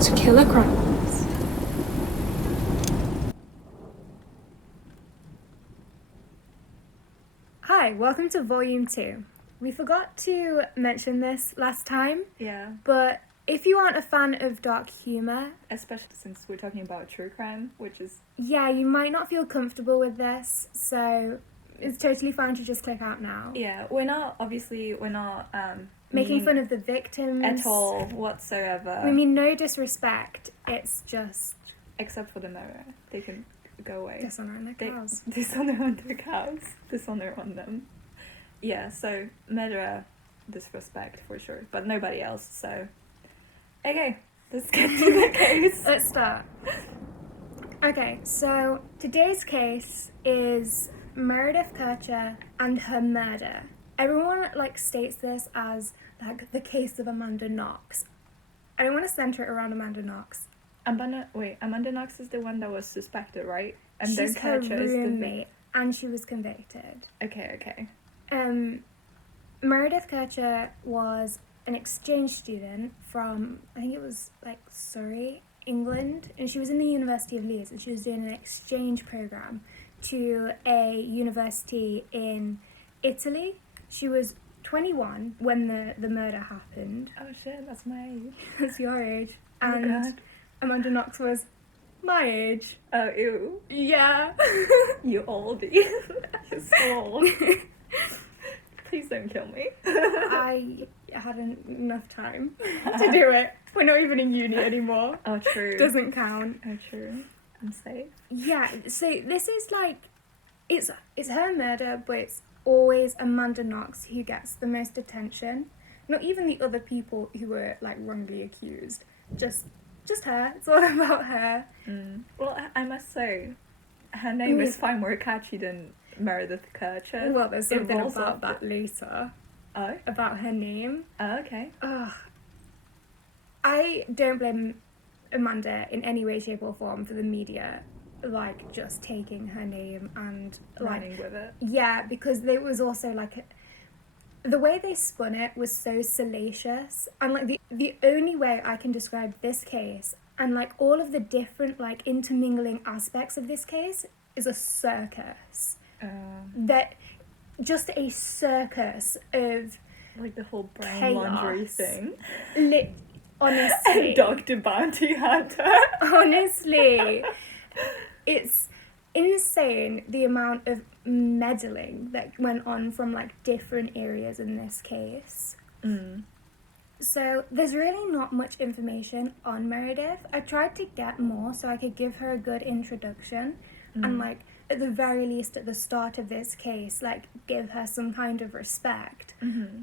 to Killer Chronicles. Hi, welcome to Volume 2. We forgot to mention this last time, Yeah, but if you aren't a fan of dark humour, especially since we're talking about true crime, which is... yeah, you might not feel comfortable with this, so it's totally fine to just click out now. Yeah, we're not Making fun of the victims. at all, whatsoever. We mean no disrespect, it's just... Except for the murder. They can go away. dishonour on their cows. Dishonour on their cows. Dishonour on them. Yeah, so murder, disrespect for sure, but nobody else, so... Okay, let's get to the case. Let's start. Okay, so today's case is Meredith Kercher and her murder. Everyone states this as the case of Amanda Knox. I don't want to center it around Amanda Knox. Amanda Knox is the one that was suspected, right? And She's then her Kercher is roommate, and she was convicted. Okay. Meredith Kercher was an exchange student from, I think it was Surrey, England, and she was in the University of Leeds, and she was doing an exchange program to a university in Italy. She was 21 when the murder happened. Oh shit, that's my age. That's your age. Oh And god. Amanda Knox was my age. Oh, ew. Yeah. You oldie. You're so old. Please don't kill me. I hadn't enough time to do it. We're not even in uni anymore. Oh, true. Doesn't count. Oh, true. I'm safe. Yeah, so this is it's her murder, but it's always Amanda Knox who gets the most attention. Not even the other people who were wrongly accused. Just her. It's all about her. Well, I must say, her name is far more catchy than Meredith Kercher. Well, there's something Involves about of- that later. Oh? About her name. Oh, okay. Ugh. I don't blame Amanda in any way, shape or form for the media just taking her name and Running with it. yeah, because there was also the way they spun it was so salacious, and the only way I can describe this case and all of the different intermingling aspects of this case is a circus. That just a circus of The whole brain chaos. laundry thing. Honestly, And Dr. Bounty Hunter. honestly, it's insane the amount of meddling that went on from different areas in this case. So there's really not much information on Meredith. I tried to get more so I could give her a good introduction and at the very least at the start of this case give her some kind of respect.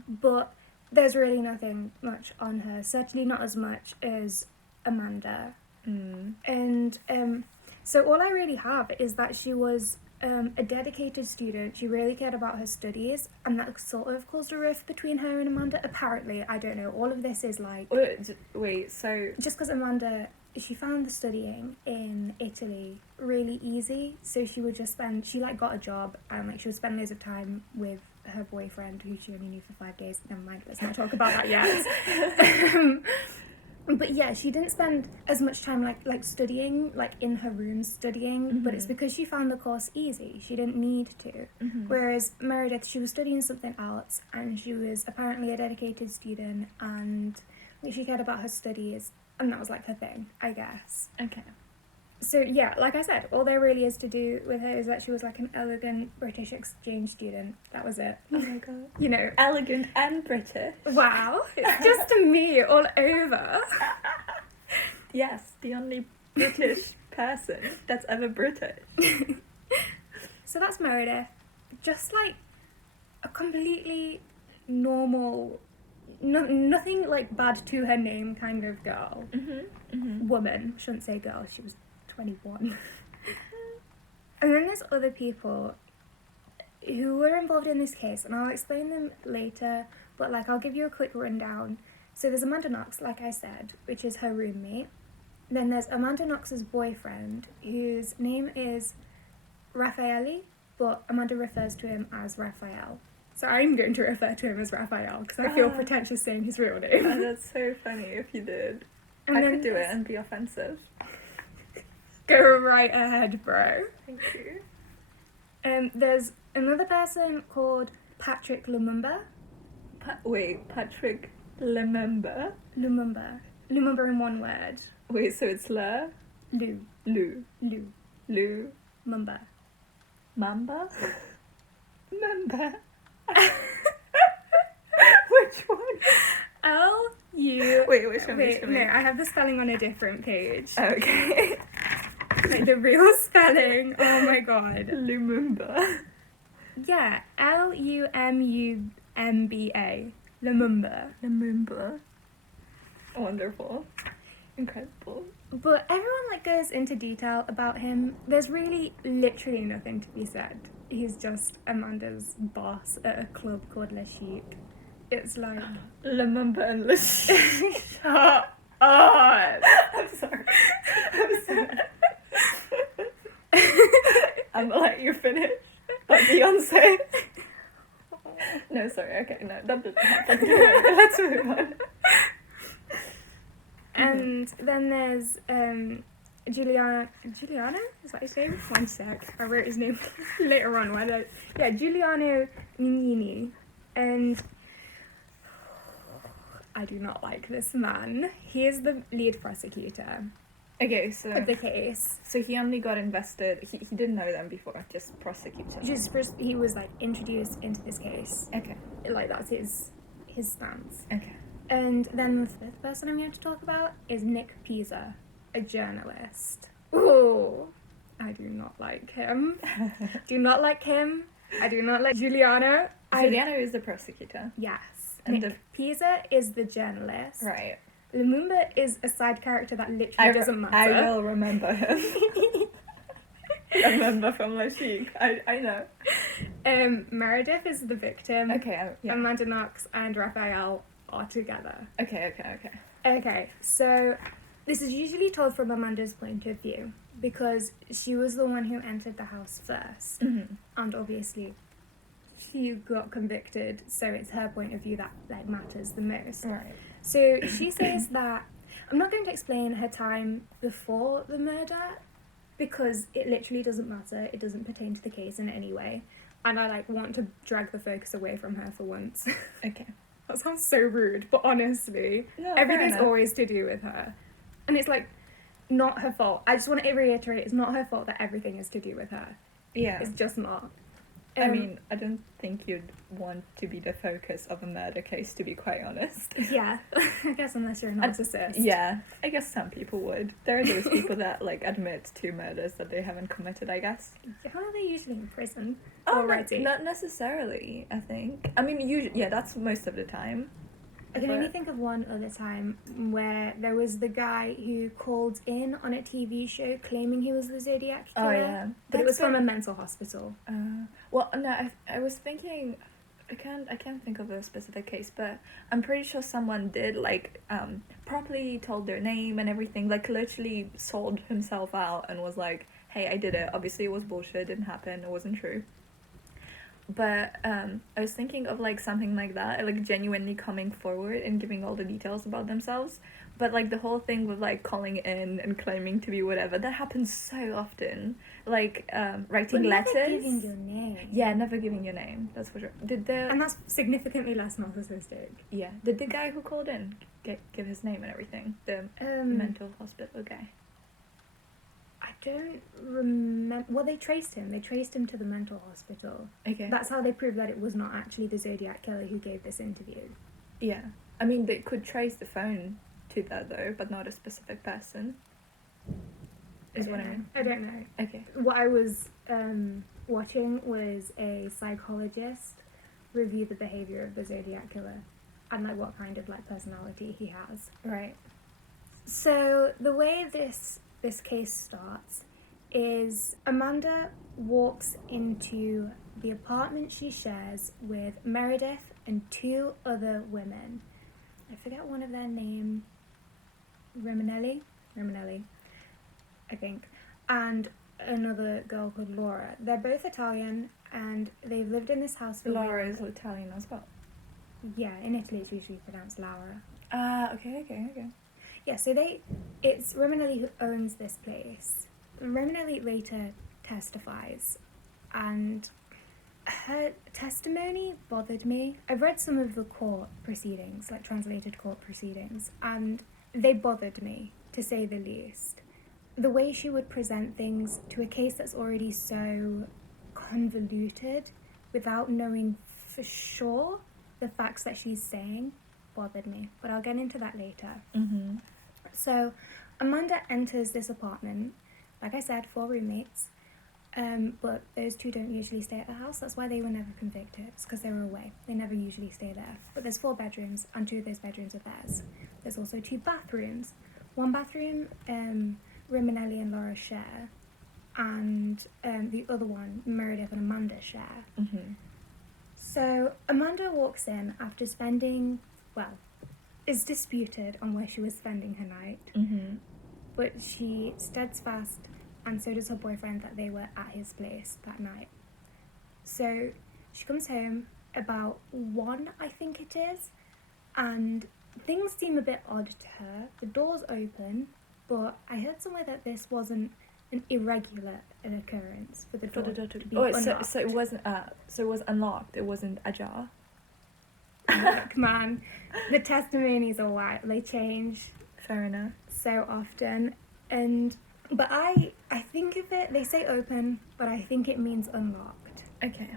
But there's really nothing much on her, certainly not as much as Amanda. And so all I really have is that she was a dedicated student. She really cared about her studies, and that sort of caused a rift between her and Amanda. Apparently, I don't know. All of this is Wait, so... just because Amanda, she found the studying in Italy really easy, so she would just spend, she got a job, and she would spend loads of time with her boyfriend, who she only knew for 5 days. Never mind, let's not talk about that yet. But yeah, she didn't spend as much time studying, in her room studying, but it's because she found the course easy. She didn't need to. Whereas Meredith, she was studying something else, and she was apparently a dedicated student, and she cared about her studies, and that was her thing, I guess. Okay. So yeah, like I said, all there really is to do with her is that she was an elegant British exchange student. That was it. Oh my god. You know. Elegant and British. Wow, it's just a me all over. Yes, the only British person that's ever British. So that's Meredith. Just a completely normal, nothing bad to her name kind of girl. Woman, shouldn't say girl, she was 21. And then there's other people who were involved in this case, and I'll explain them later, but I'll give you a quick rundown. So there's Amanda Knox, like I said, which is her roommate. Then there's Amanda Knox's boyfriend, whose name is Raffaele, but Amanda refers to him as Raphael. So I'm going to refer to him as Raphael, because I feel pretentious saying his real name. Oh, that's so funny if you did. And I then could do it there's- and be offensive. Go right ahead, bro. Thank you. There's another person called Patrick Lumumba. Wait, Patrick Lumumba? Lumumba. Lumumba in one word. Wait, so it's Lu? Lu. Mumba. Mamba? Mamba? Which one? L-U... Wait, show Wait, me. no, I have the spelling on a different page. Okay. Like the real spelling. Oh my god. Lumumba. Yeah, Lumumba. Lumumba. Lumumba. Wonderful. Incredible. But everyone like goes into detail about him. There's really literally nothing to be said. He's just Amanda's boss at a club called Le Chic. It's like Lumumba and Le Chic. shut up. I'm sorry. I'm gonna let you finish. But Beyonce. No, sorry. Okay, no, that didn't happen. Let's move on. And then there's Giuliano, is that his name? One sec, I wrote his name later on. Giuliano Nini, and I do not like this man. He is the lead prosecutor Okay, so of the case. so he only got invested. He didn't know them before, just prosecutor. He was like introduced into this case. Okay. Like that's his stance. Okay. And then the fifth person I'm going to talk about is Nick Pisa, a journalist. Ooh, I do not like him. Do not like him. I do not like Giuliano. Giuliano is the prosecutor. Yes. And Nick Pisa is the journalist. Right. Lumumba is a side character that literally doesn't matter. I will remember him. Remember from Le Chic. I know. Meredith is the victim. Okay. Yeah. Amanda Knox and Raphael are together. Okay. Okay, so this is usually told from Amanda's point of view because she was the one who entered the house first, Mm-hmm. and obviously she got convicted, so it's her point of view that like matters the most. Right. So she says that I'm not going to explain her time before the murder because it literally doesn't matter. It doesn't pertain to the case in any way, and I like want to drag the focus away from her for once. Okay. That sounds so rude, but honestly, No, everything's fair enough. always to do with her. And it's like, not her fault. I just want to reiterate, it's not her fault that everything is to do with her. Yeah. It's just not. I mean, I don't think you'd want to be the focus of a murder case, to be quite honest. Yeah, I guess unless you're a narcissist. Yeah, I guess some people would. There are those people that like admit to murders that they haven't committed, I guess. How are they usually in prison? Oh, already? not necessarily, I think. I mean, usually, yeah, that's most of the time. I can But- only think of one other time where there was the guy who called in on a TV show claiming he was the Zodiac Oh, Killer. yeah. But it was That's from a been- mental hospital. Well, no, I was thinking, I can't think of a specific case, but I'm pretty sure someone did like properly told their name and everything, like literally sold himself out and was like, hey, I did it. Obviously it was bullshit, it didn't happen, it wasn't true. But I was thinking of like something like that, like genuinely coming forward and giving all the details about themselves. But like the whole thing with like calling in and claiming to be whatever, that happens so often. Like writing But letters. never giving your name. Yeah, never giving your name. That's for sure. And that's significantly less narcissistic. Did the guy who called in give his name and everything? The mental hospital guy. I don't remember. Well, they traced him. They traced him to the mental hospital. Okay. That's how they proved that it was not actually the Zodiac Killer who gave this interview. Yeah. I mean, they could trace the phone to that though, but not a specific person. Is what I mean. I don't know. Okay. What I was watching was a psychologist review the behavior of the Zodiac Killer and like what kind of like personality he has. Right. So the way this case starts is Amanda walks into the apartment she shares with Meredith and two other women. I forget one of their name. Reminelli, I think, and another girl called Laura. They're both Italian and they've lived in this house for Laura is Italian as well. Yeah, in Italy it's usually pronounced Laura. Okay. Yeah, so it's Romanelli who owns this place. Romanelli later testifies, and her testimony bothered me. I've read some of the court proceedings, like translated court proceedings, and they bothered me, to say the least. The way she would present things to a case that's already so convoluted without knowing for sure the facts that she's saying bothered me, but I'll get into that later. Mm-hmm. So Amanda enters this apartment, like I said, 4 roommates, but those 2 don't usually stay at the house. That's why they were never convicted. It's because they were away. They never usually stay there. But there's 4 bedrooms, and 2 of those bedrooms are theirs. There's also 2 bathrooms. One bathroom, Romanelli and Laura share, and the other one, Meredith and Amanda share. Mm-hmm. So Amanda walks in after spending, well, is disputed on where she was spending her night, Mm-hmm. but she steadfast, and so does her boyfriend, that they were at his place that night. So she comes home about 1, I think it is, and things seem a bit odd to her. The door's open, but I heard somewhere that this wasn't an irregular occurrence for the door to be unlocked. So it wasn't so it was unlocked. It wasn't ajar. Look, man, the testimonies are wild. They change Fair enough. so often, but I think of it, they say open, but I think it means unlocked. Okay.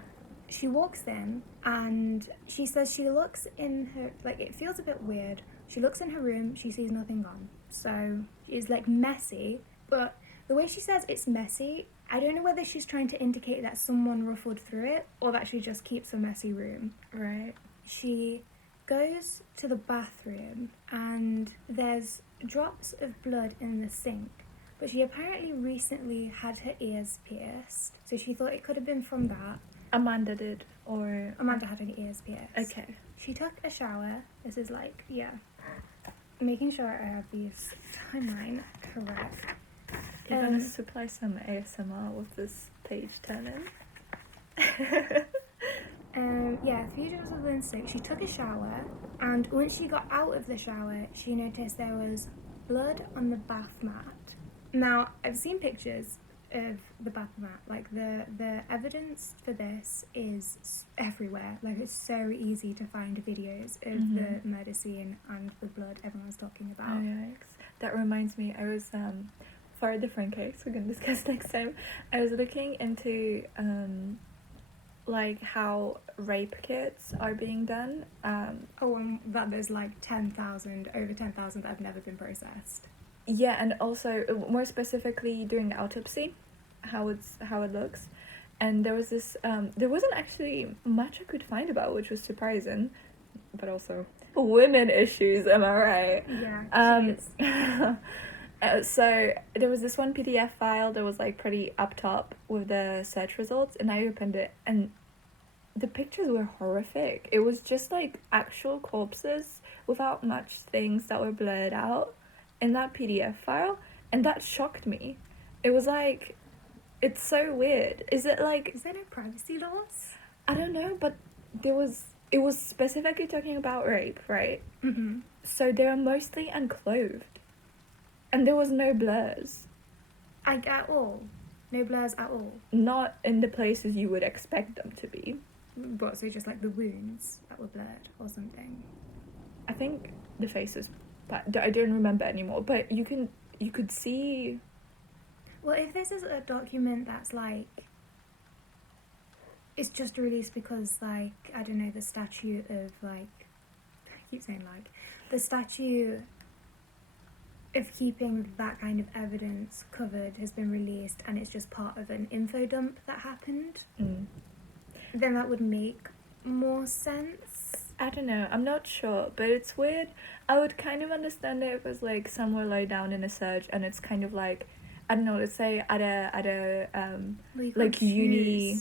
She walks in and she says she looks in her, like, it feels a bit weird. She looks in her room, she sees nothing on. So it's like messy, but the way she says it's messy, I don't know whether she's trying to indicate that someone ruffled through it or that she just keeps a messy room. Right. She goes to the bathroom and there's drops of blood in the sink, but she apparently recently had her ears pierced, so she thought it could have been from that. Amanda did, or Amanda had her ears pierced. Okay. She took a shower. This is like, yeah, making sure I have these timeline correct. You're gonna supply some ASMR with this page turning. Yeah, a few drops of blood in the sink. She took a shower, and when she got out of the shower, she noticed there was blood on the bath mat. Now, I've seen pictures of the bath mat. Like, the evidence for this is everywhere. Like, it's so easy to find videos of the murder scene and the blood everyone's talking about. Oh, yikes. That reminds me, I was, for a different case we're going to discuss next time, I was looking into, like, how rape kits are being done. And that there's like over 10,000 that have never been processed. Yeah, and also, more specifically, during the autopsy, how it looks. And there was this, there wasn't actually much I could find about, which was surprising, but also women issues, am I right? Yeah. So there was this one PDF file that was like pretty up top with the search results, and I opened it, and the pictures were horrific. It was just like actual corpses without much things that were blurred out in that PDF file, and that shocked me. It was like, it's so weird. Is there no privacy laws? I don't know, but it was specifically talking about rape, right? Mm-hmm. So they were mostly unclothed, and there was no blurs. At all? No blurs at all? Not in the places you would expect them to be. What, so just like the wounds that were blurred or something? I think the faces, but I don't remember anymore, but you could see. Well, if this is a document that's like, it's just released because, like, I don't know, the statute of, like, I keep saying like, the statute of keeping that kind of evidence covered has been released and it's just part of an info dump that happened, then that would make more sense. I don't know, I'm not sure, but it's weird. I would kind of understand it if it was like somewhere low down in a search and it's kind of like, I don't know, let's say at a like uni,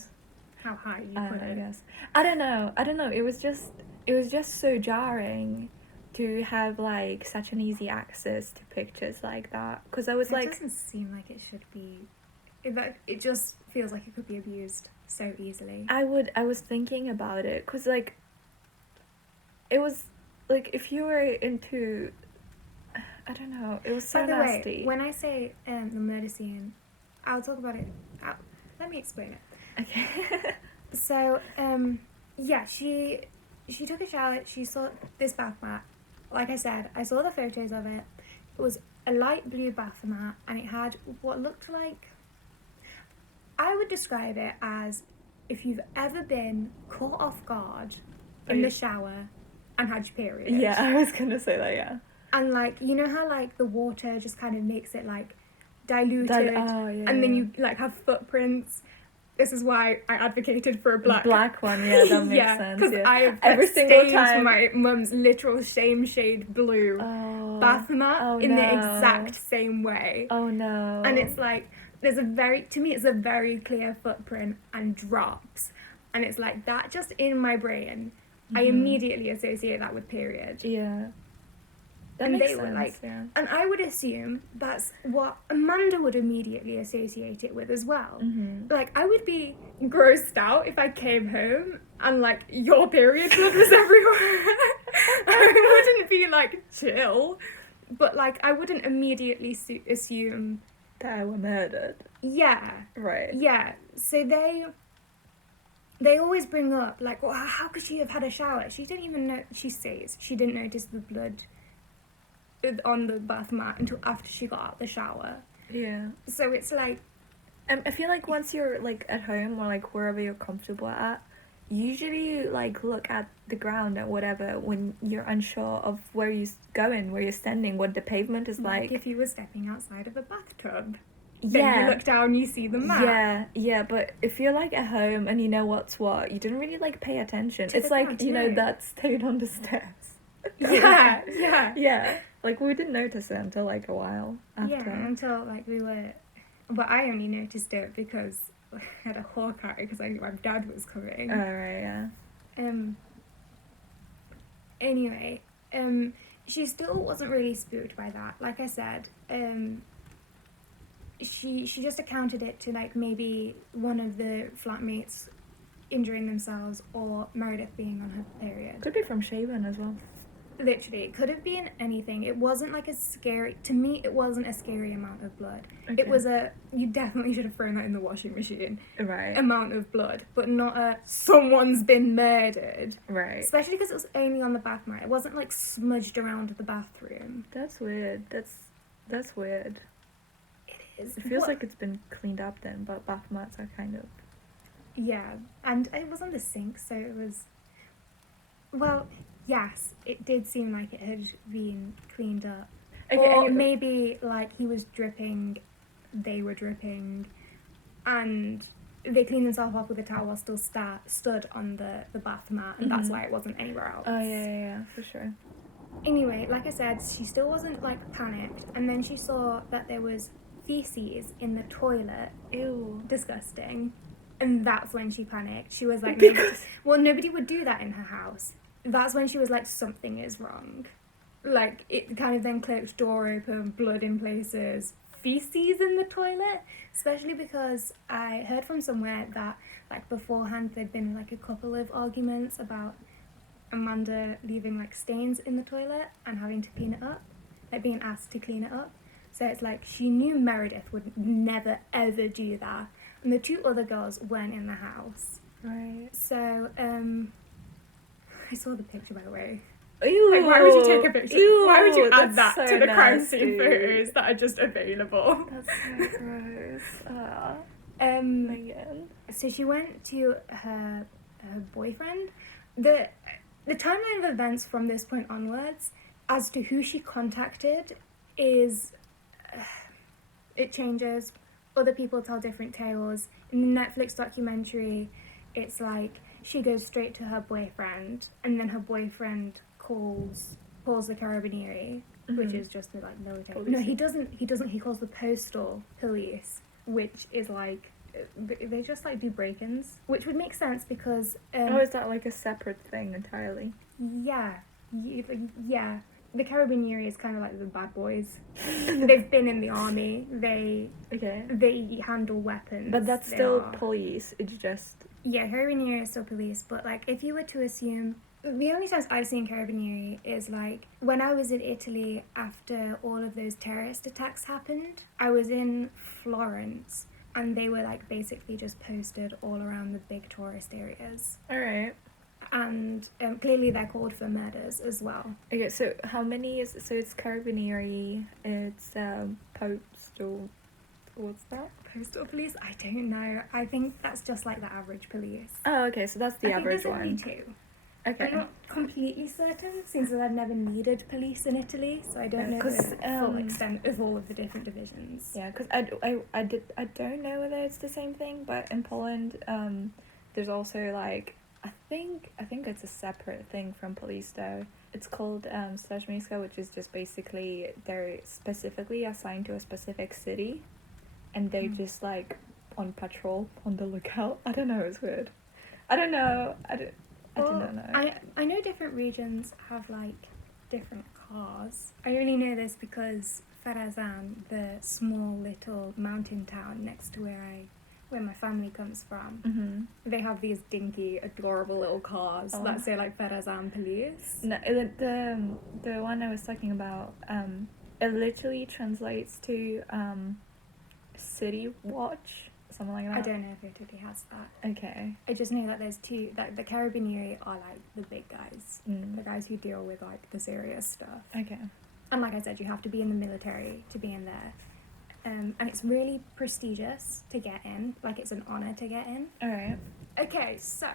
how high you put it. I guess. I don't know. It was just so jarring to have like such an easy access to pictures like that, because I was like, it doesn't seem like it should be. It just feels like it could be abused so easily. I was thinking about it, because like, it was like, if you were into, I don't know. It was so By the nasty. way, when I say the murder scene, I'll talk about it. Let me explain it. Okay. So, yeah, she took a shower. She saw this bath mat. Like I said, I saw the photos of it. It was a light blue bath mat, and it had what looked like... I would describe it as if you've ever been caught off guard in the shower and had your period. Yeah, I was gonna say that, yeah. And, like, you know how, like, the water just kind of makes it, like, diluted, and then you, like, have footprints? This is why I advocated for a black one, yeah, that makes sense. Because I have every single stains time from my mum's literal shame shade blue bath mat in the exact same way. Oh no. And it's like, to me, it's a very clear footprint and drops. And it's like, that just in my brain, I immediately associate that with period. Yeah. That And makes they sense, were like, yeah. and I would assume that's what Amanda would immediately associate it with as well. Mm-hmm. Like, I would be grossed out if I came home and, like, your period blood was everywhere. I wouldn't be, like, chill. But, like, I wouldn't immediately assume... that I were murdered. Yeah. Right. Yeah. So they always bring up, like, well, how could she have had a shower? She didn't even know... She says she didn't notice the blood on the bath mat until after she got out the shower. Yeah. So it's like... I feel like once you're, like, at home or, like, wherever you're comfortable at, usually you, like, look at the ground or whatever when you're unsure of where you're going, where you're standing, what the pavement is like. if you were stepping outside of a bathtub. Yeah. Then you look down, you see the mat. Yeah, but if you're, like, at home and you know what's what, you didn't really, like, pay attention. To it's the like, ground, you know, yeah. that stain on the stairs. Yeah. Yeah. Like, we didn't notice it until, like, a while after. Yeah, until, like, we were... But I only noticed it because I had a hawk eye because I knew my dad was coming. Oh, right, yeah. Anyway, she still wasn't really spooked by that. Like I said, she just accounted it to, like, maybe one of the flatmates injuring themselves or Meredith being on her period. Could be from shaving as well. Literally, it could have been anything. It wasn't, like, to me, it wasn't a scary amount of blood. Okay. It was you definitely should have thrown that in the washing machine. Right. Amount of blood, but not someone's been murdered. Right. Especially because it was only on the bath mat. It wasn't, like, smudged around the bathroom. That's weird. That's weird. It is. It feels like it's been cleaned up then, but bath mats are kind of... Yeah, and it was on the sink, so it was... Well, yes, it did seem like it had been cleaned up. Okay, Or maybe, like, he was dripping, they were dripping, and they cleaned themselves up with a towel while still stood on the bath mat, and that's why it wasn't anywhere else. Oh, yeah, for sure. Anyway, like I said, she still wasn't, like, panicked, and then she saw that there was feces in the toilet. Ew. Disgusting. And that's when she panicked. She was like, Because... nobody would do that in her house. That's when she was like, something is wrong. Like, it kind of then clicked, door open, blood in places, feces in the toilet. Especially because I heard from somewhere that, like, beforehand there'd been, like, a couple of arguments about Amanda leaving, like, stains in the toilet and having to clean it up. Like, being asked to clean it up. So it's like, she knew Meredith would never, ever do that. And the two other girls weren't in the house. Right. So, I saw the picture, by the way. Ew. Like, why would you take a picture? Ew, Why would you add that so to the crime scene nasty. photos that are just available? That's so gross. Megan. So she went to her boyfriend. The timeline of events from this point onwards, as to who she contacted, is... it changes. Other people tell different tales. In the Netflix documentary, it's like she goes straight to her boyfriend, and then her boyfriend calls the Carabinieri, which is just the, like, military. Police. No, he doesn't. He calls the postal police, which is like they just, like, do break-ins, which would make sense because is that like a separate thing entirely? yeah. The Carabinieri is kind of like the bad boys. They've been in the army. They handle weapons. But that's still police. It's just... Yeah, Carabinieri is still police. But, like, if you were to assume The only times I've seen carabinieri is like when I was in Italy after all of those terrorist attacks happened. I was in Florence and they were like basically just posted all around the big tourist areas. Alright. And clearly they're called for murders as well. Okay, so how many is... So it's carabinieri, it's postal... What's that? Postal police? I don't know. I think that's just like the average police. Oh, okay, so that's the average one. I think there's only 2. Okay. I'm not completely certain, since I've never needed police in Italy, so I don't know the full extent of all of the different divisions. Yeah, because I don't know whether it's the same thing, but in Poland, there's also like I think it's a separate thing from police though. It's called Straż Miejska, which is just basically they're specifically assigned to a specific city, and they just like on patrol, on the lookout. I don't know, it's weird. I don't know. I do not know. I know different regions have like different cars. I only know this because Ferazan, the small little mountain town next to where my family comes from, they have these dinky, adorable little cars that say like Ferazan Police. No, the one I was talking about, it literally translates to City Watch, something like that. I don't know if Italy has that. Okay. I just know that there's 2, that the carabinieri are like the big guys, the guys who deal with like the serious stuff. Okay. And like I said, you have to be in the military to be in there. And it's really prestigious to get in, like it's an honour to get in. Alright. Okay, so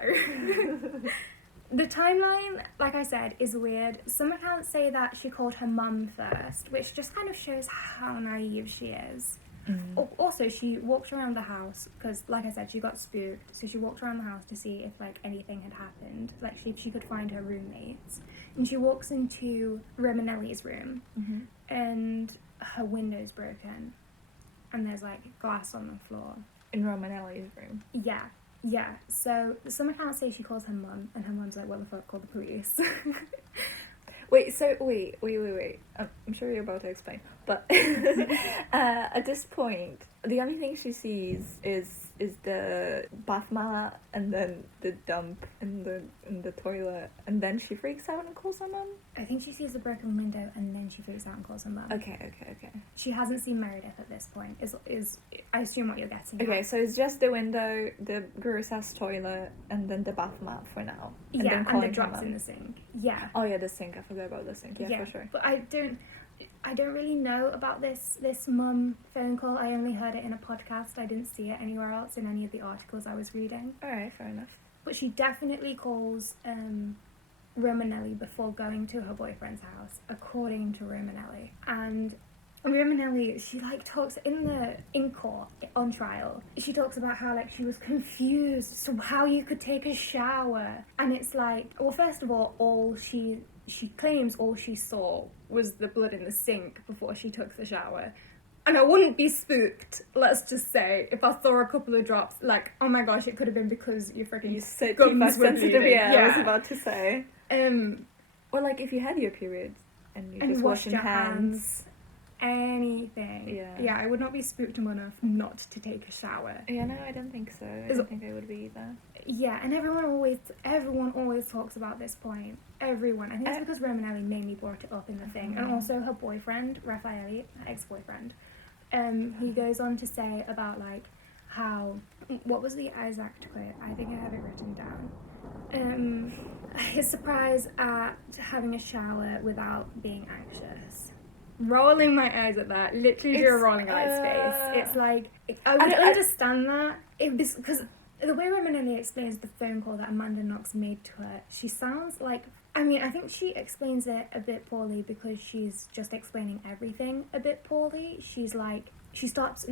the timeline, like I said, is weird. Some accounts say that she called her mum first, which just kind of shows how naive she is. Also, she walked around the house because, like I said, she got spooked. So she walked around the house to see if like anything had happened, like if she could find her roommates. And she walks into Romanelli's room, and her window's broken, and there's like glass on the floor. In Romanelli's room. Yeah. So some accounts say she calls her mum, and her mum's like, "What the fuck? Call the police." Wait. I'm sure you're about to explain, but at this point, the only thing she sees is the bath mat and then the dump in the toilet, and then she freaks out and calls her mum. I think she sees the broken window, and then she freaks out and calls her mum. Okay. She hasn't seen Meredith at this point. Is I assume what you're getting. Okay, so it's just the window, the gross ass toilet, and then the bath mat for now. And yeah, then and the drops in the sink. Yeah. Oh yeah, the sink. I forgot about the sink. Yeah, for sure. But I don't really know about this mum phone call. I only heard it in a podcast. I didn't see it anywhere else in any of the articles I was reading. Alright, fair enough. But she definitely calls Romanelli before going to her boyfriend's house, according to Romanelli. And Romanelli, she like talks in court on trial. She talks about how like she was confused, so how you could take a shower, and it's like, well, first of all she claims all she saw was the blood in the sink before she took the shower. And I wouldn't be spooked, let's just say, if I saw a couple of drops, like, oh my gosh, it could have been because your freaking gums were bleeding. Yeah, I was about to say. Or like if you had your period and you just washed your hands. Anything. Yeah, I would not be spooked enough not to take a shower. Yeah, no, I don't think so. I don't think I would be either. Yeah, and everyone always talks about this point. Everyone. I think it's because Romanelli mainly brought it up in the thing. And also her boyfriend, Raffaele, her ex-boyfriend, he goes on to say about, like, how... What was the exact quote? I think I have it written down. His surprise at having a shower without being anxious. Rolling my eyes at that. Literally do a rolling eyes face. It's like... I would understand that. Because the way Romanelli explains the phone call that Amanda Knox made to her, she sounds like... I mean, I think she explains it a bit poorly because she's just explaining everything a bit poorly. She's like... She starts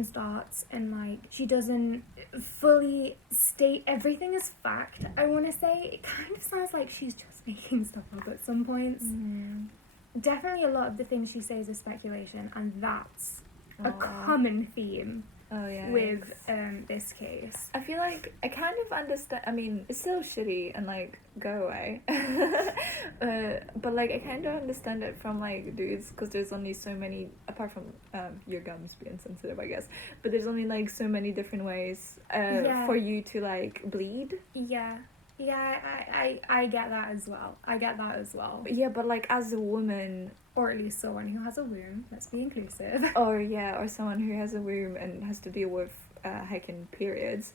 and like she doesn't fully state everything as fact. I want to say it kind of sounds like she's just making stuff up at some points. Definitely a lot of the things she says is speculation, and that's a common theme with this case. I feel like I kind of understand. I mean, it's still shitty and like go away, but like I kind of understand it from like dudes, because there's only so many, apart from your gums being sensitive, I guess, but there's only like so many different ways for you to like bleed. Yeah. I get that as well. Yeah, but like as a woman, Or at least someone who has a womb. Let's be inclusive. or someone who has a womb and has to deal with heckin' periods.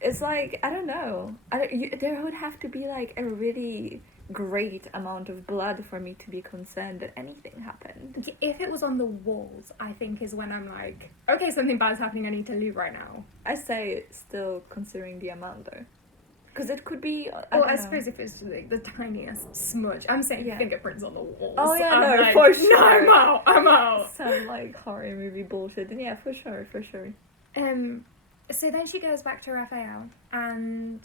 It's like, I don't know. There would have to be like a really great amount of blood for me to be concerned that anything happened. If it was on the walls, I think is when I'm like, okay, something bad's happening, I need to leave right now. I say still considering the amount though. Because it could be... I suppose if it's like the tiniest smudge. I'm saying fingerprints on the walls. Oh yeah, I'm no, like, for sure. No, I'm out. Some like horror movie bullshit. And yeah, for sure. So then she goes back to Raphael, and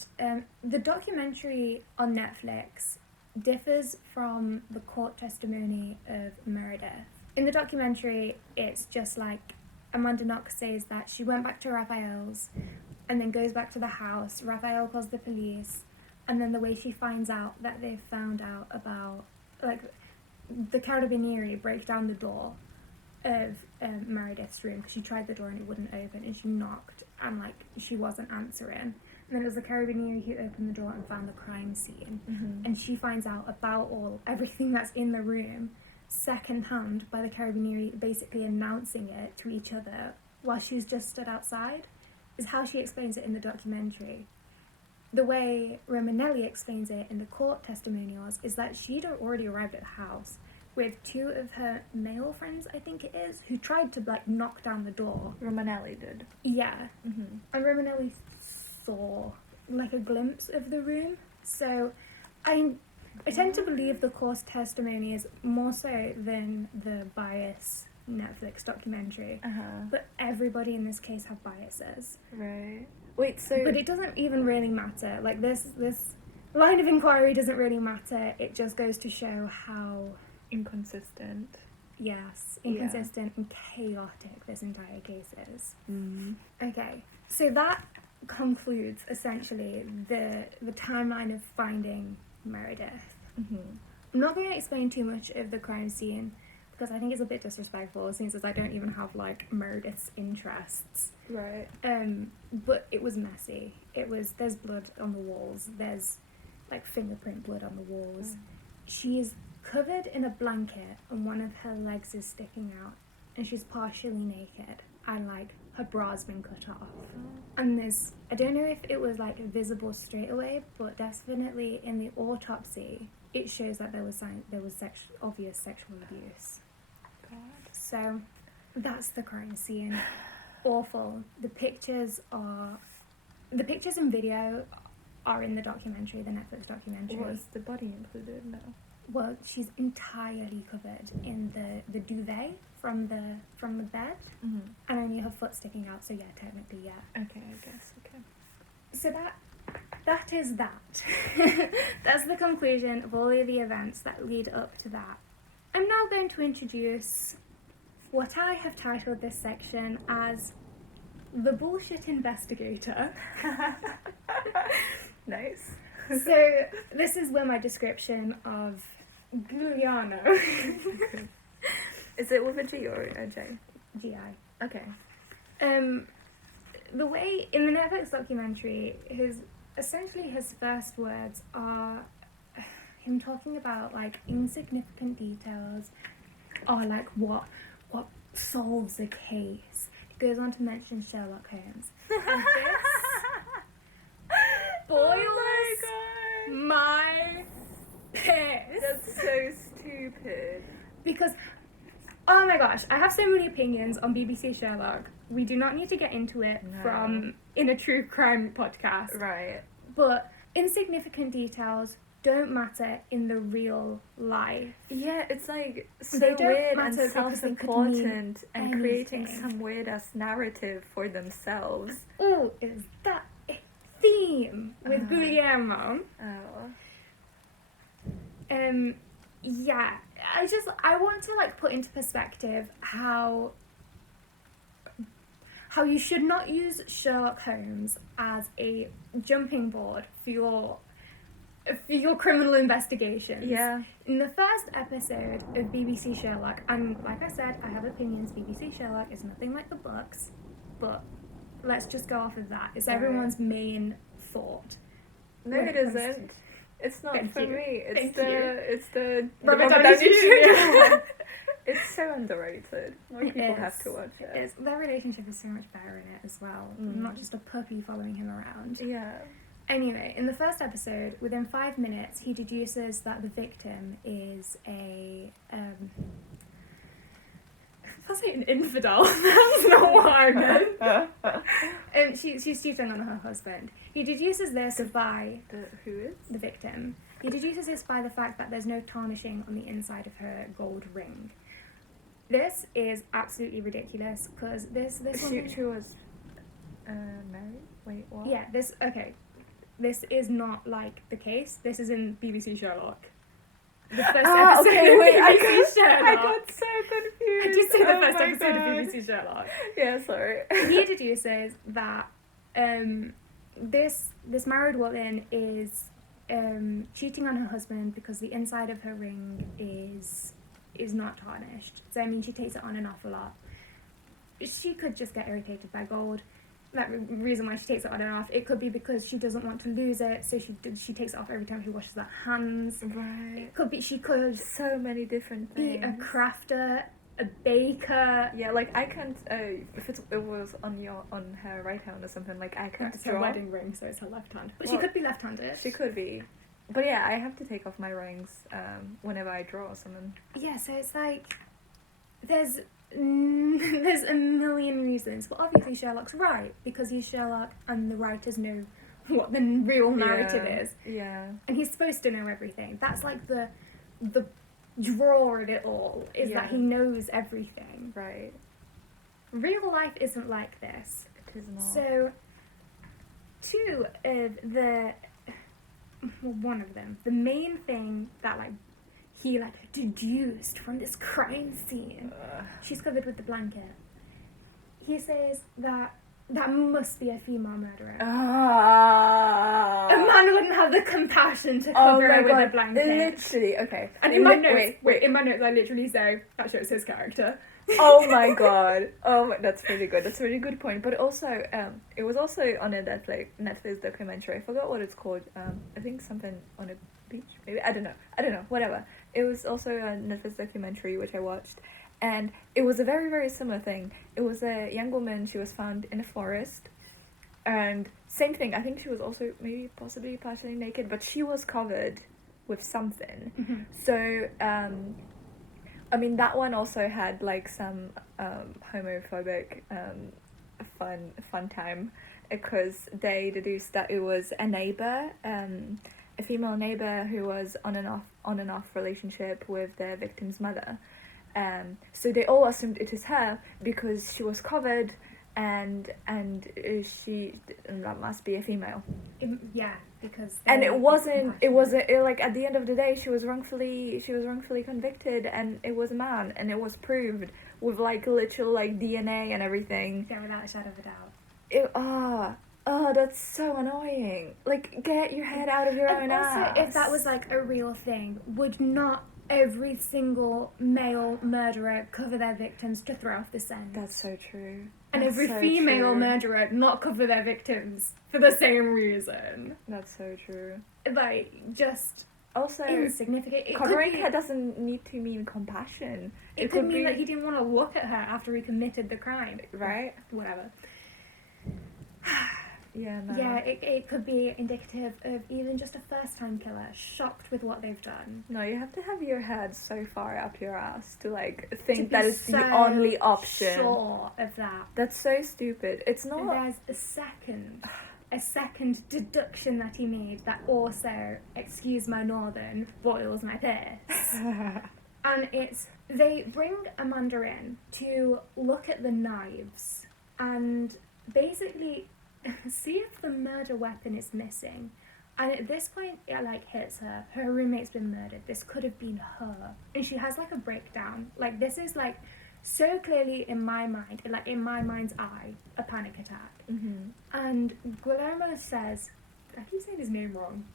the documentary on Netflix differs from the court testimony of Meredith. In the documentary, it's just like Amanda Knox says that she went back to Raphael's and then goes back to the house. Raphael calls the police, and then the way she finds out that they've found out about, like, the Carabinieri break down the door of Meredith's room because she tried the door and it wouldn't open, and she knocked and like she wasn't answering, and then it was the Carabinieri who opened the door and found the crime scene. And she finds out about everything that's in the room second hand by the Carabinieri basically announcing it to each other while she's just stood outside, is how she explains it in the documentary. The way Romanelli explains it in the court testimonials is that she'd already arrived at the house with two of her male friends, I think it is, who tried to like knock down the door. Romanelli did. Yeah. And Romanelli saw like a glimpse of the room. So I tend to believe the court testimony is more so than the bias Netflix documentary. But everybody in this case have biases. Right. Wait, so... But it doesn't even really matter. Like, this line of inquiry doesn't really matter. It just goes to show how... inconsistent. Yes, inconsistent and chaotic this entire case is. Okay, so that concludes, essentially, the timeline of finding Meredith. I'm not going to explain too much of the crime scene, because I think it's a bit disrespectful, since I don't even have, like, Meredith's interests. Right. But it was messy. There's blood on the walls. There's, like, fingerprint blood on the walls. She is covered in a blanket, and one of her legs is sticking out, and she's partially naked, and, like, her bra's been cut off. And I don't know if it was, like, visible straight away, but definitely in the autopsy, it shows that there was obvious sexual abuse. God. So, that's the crime scene. Awful. The pictures and video are in the documentary, the Netflix documentary. Was the body included? No. Well, she's entirely covered in the duvet from the bed, and only her foot sticking out. So yeah, technically, yeah. Okay, I guess. Okay. So that is that. That's the conclusion of all of the events that lead up to that. I'm now going to introduce what I have titled this section as the bullshit investigator. Nice. So this is where my description of Giuliano. Is it with a G or a J? G-I. Okay. The way in the Netflix documentary, his first words are him talking about like insignificant details, or like what solves a case. He goes on to mention Sherlock Holmes. And this boils my piss. That's so stupid. Because, oh my gosh, I have so many opinions on BBC Sherlock. We do not need to get into it in a true crime podcast. Right. But insignificant details don't matter in the real life. Yeah, it's like so They don't weird matter and because they could self-important and mean creating anything. some weird-ass narrative for themselves. Oh, is that a theme with Guillermo? Oh. Yeah, I want to like put into perspective how you should not use Sherlock Holmes as a jumping board for your criminal investigations. Yeah. In the first episode of BBC Sherlock, and like I said, I have opinions, BBC Sherlock is nothing like the books, but let's just go off of that. It's everyone's main thought. No, when it comes isn't. It's not Thank for you. me. Thank you. It's the Robert Robert Downey Downey Jr. Jr. It's so underrated. More It people is. have to watch it. It is. Their relationship is so much better in it as well. Not just a puppy following him around. Yeah. Anyway, in the first episode, within 5 minutes, he deduces that the victim is a I'll say an infidel. That's not what I meant. She's cheating on her husband. He deduces this by Who is? the victim. He deduces this by the fact that there's no tarnishing on the inside of her gold ring. This is absolutely ridiculous because this woman... She was married? Wait, what? Yeah, this is not like the case. This is in BBC Sherlock. The first episode okay, wait, of BBC Sherlock. I got so confused. I just say the first my episode God. of BBC Sherlock. Yeah, sorry. He deduces that this married woman is cheating on her husband because the inside of her ring is not tarnished. So I mean, she takes it on and off a lot. She could just get irritated by gold. That reason why she takes it on and off. It could be because she doesn't want to lose it, so she takes it off every time she washes her hands. Right. It could be she could So many different be things. a crafter, a baker. Yeah, like I can't. If it was on her right hand or something, like I can't It's her draw. wedding ring, so it's her left hand. But she Well, could be left-handed. She could be, but yeah, I have to take off my rings whenever I draw something. Yeah, so it's like there's a million reasons, but obviously Sherlock's right because he's Sherlock and the writers know what the real narrative is, Yeah. and he's supposed to know everything. That's like the draw of it all is that he knows everything. Right. Real life isn't like this. It is not. So one of them, the main thing that he deduced from this crime scene, she's covered with the blanket. He says that must be a female murderer. A man wouldn't have the compassion to cover her with a blanket. Literally, okay. And in my notes, in my notes, I literally say that shows his character. Oh my God. That's really good. That's a really good point. But also, it was also on a Netflix documentary. I forgot what it's called. I think something on a beach. Maybe I don't know. Whatever. It was also a Netflix documentary which I watched, and it was a very, very similar thing. It was a young woman. She was found in a forest, and same thing. I think she was also maybe possibly partially naked, but she was covered with something. Mm-hmm. So I mean, that one also had like some homophobic fun time because they deduced that it was a neighbor, a female neighbor who was on and off relationship with the victim's mother. So they all assumed it is her because she was covered and that must be a female. Because And it was like at the end of the day she was wrongfully convicted, and it was a man, and it was proved with like literal like DNA and everything. Yeah, without a shadow of a doubt. That's so annoying. Like, get your head out of your own ass. Also, if that was like a real thing, would not every single male murderer cover their victims to throw off the scent? That's so true. And That's every so female true. murderer not cover their victims for the same reason. That's so true. Like, just Also, insignificant. It covering could be, her doesn't need to mean compassion. It could mean that he didn't want to look at her after he committed the crime. Right? Whatever. Yeah, no. Yeah, it could be indicative of even just a first-time killer shocked with what they've done. No, you have to have your head so far up your ass to like think To be that is so the only option. Sure of that. That's so stupid. It's not. There's a second deduction that he made that also, excuse my northern, boils my piss. And it's, they bring Amanda in to look at the knives and basically see if the murder weapon is missing. And at this point, it like hits her. Her roommate's been murdered. This could have been her. And she has like a breakdown. Like, this is like so clearly in my mind, like in my mind's eye, a panic attack. Mm-hmm. And Guillermo says, I keep saying his name wrong.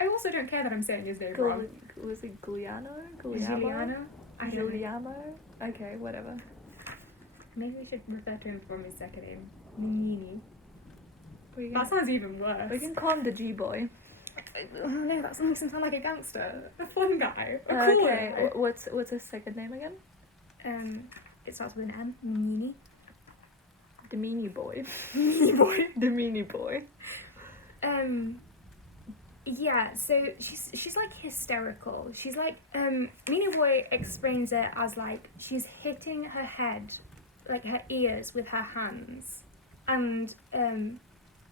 I also don't care that I'm saying his name wrong. Was it Giuliano? Giuliano? I don't know. Giuliano? Okay, whatever. Maybe we should refer to him from his second name. Nini. We That sounds even worse. can call him the G-boy. Oh no, that makes him sound like a gangster. A fun guy. A cool Okay, guy. what's his second name again? It starts with an M. Meanie. The Meanie Boy. Meanie boy. The Meanie Boy. Yeah, so she's like hysterical. She's like, Meanie Boy explains it as like she's hitting her head, like her ears with her hands. And,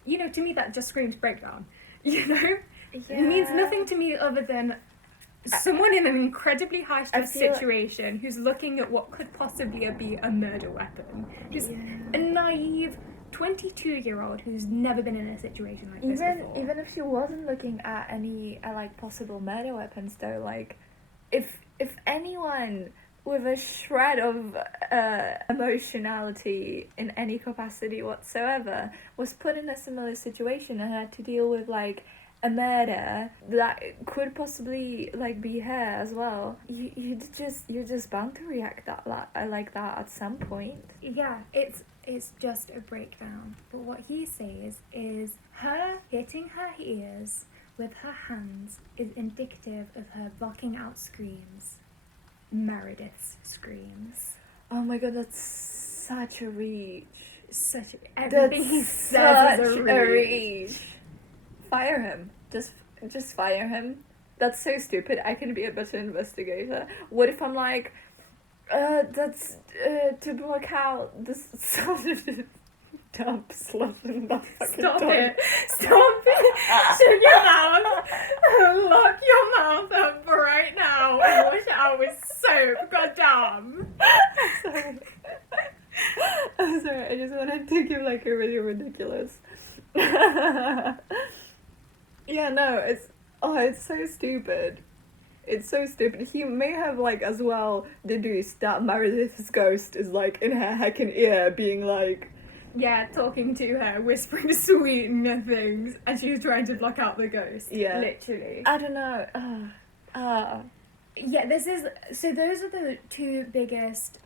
you know, to me that just screams breakdown. You know? Yeah. It means nothing to me other than someone in an incredibly high-stress situation who's looking at what could possibly be a murder weapon. Just a naive 22-year-old who's never been in a situation like this before. Even if she wasn't looking at any like possible murder weapons, though, like if anyone with a shred of emotionality in any capacity whatsoever was put in a similar situation and had to deal with like a murder that could possibly like be her as well, you're just bound to react like that at some point. Yeah, it's just a breakdown. But what he says is her hitting her ears with her hands is indicative of her blocking out screams. Meredith's screams. Oh my god, that's such a reach. Everything he says is a reach. Fire him. Just fire him. That's so stupid. I can be a better investigator. What if I'm like, that's to block out the sound of the dump slushing the fucking Stop dump. it. Stop it. Shut your mouth. Lock your mouth up right now and wash it out with soap. Goddamn. I'm sorry. I just wanted to give like a really ridiculous. Yeah, no, it's so stupid. It's so stupid. He may have like as well deduced that Meredith's ghost is like in her heckin' ear being like, Yeah, talking to her, whispering sweet things, and she was trying to block out the ghost. Yeah. Literally. I don't know. Yeah, so those are the two biggest,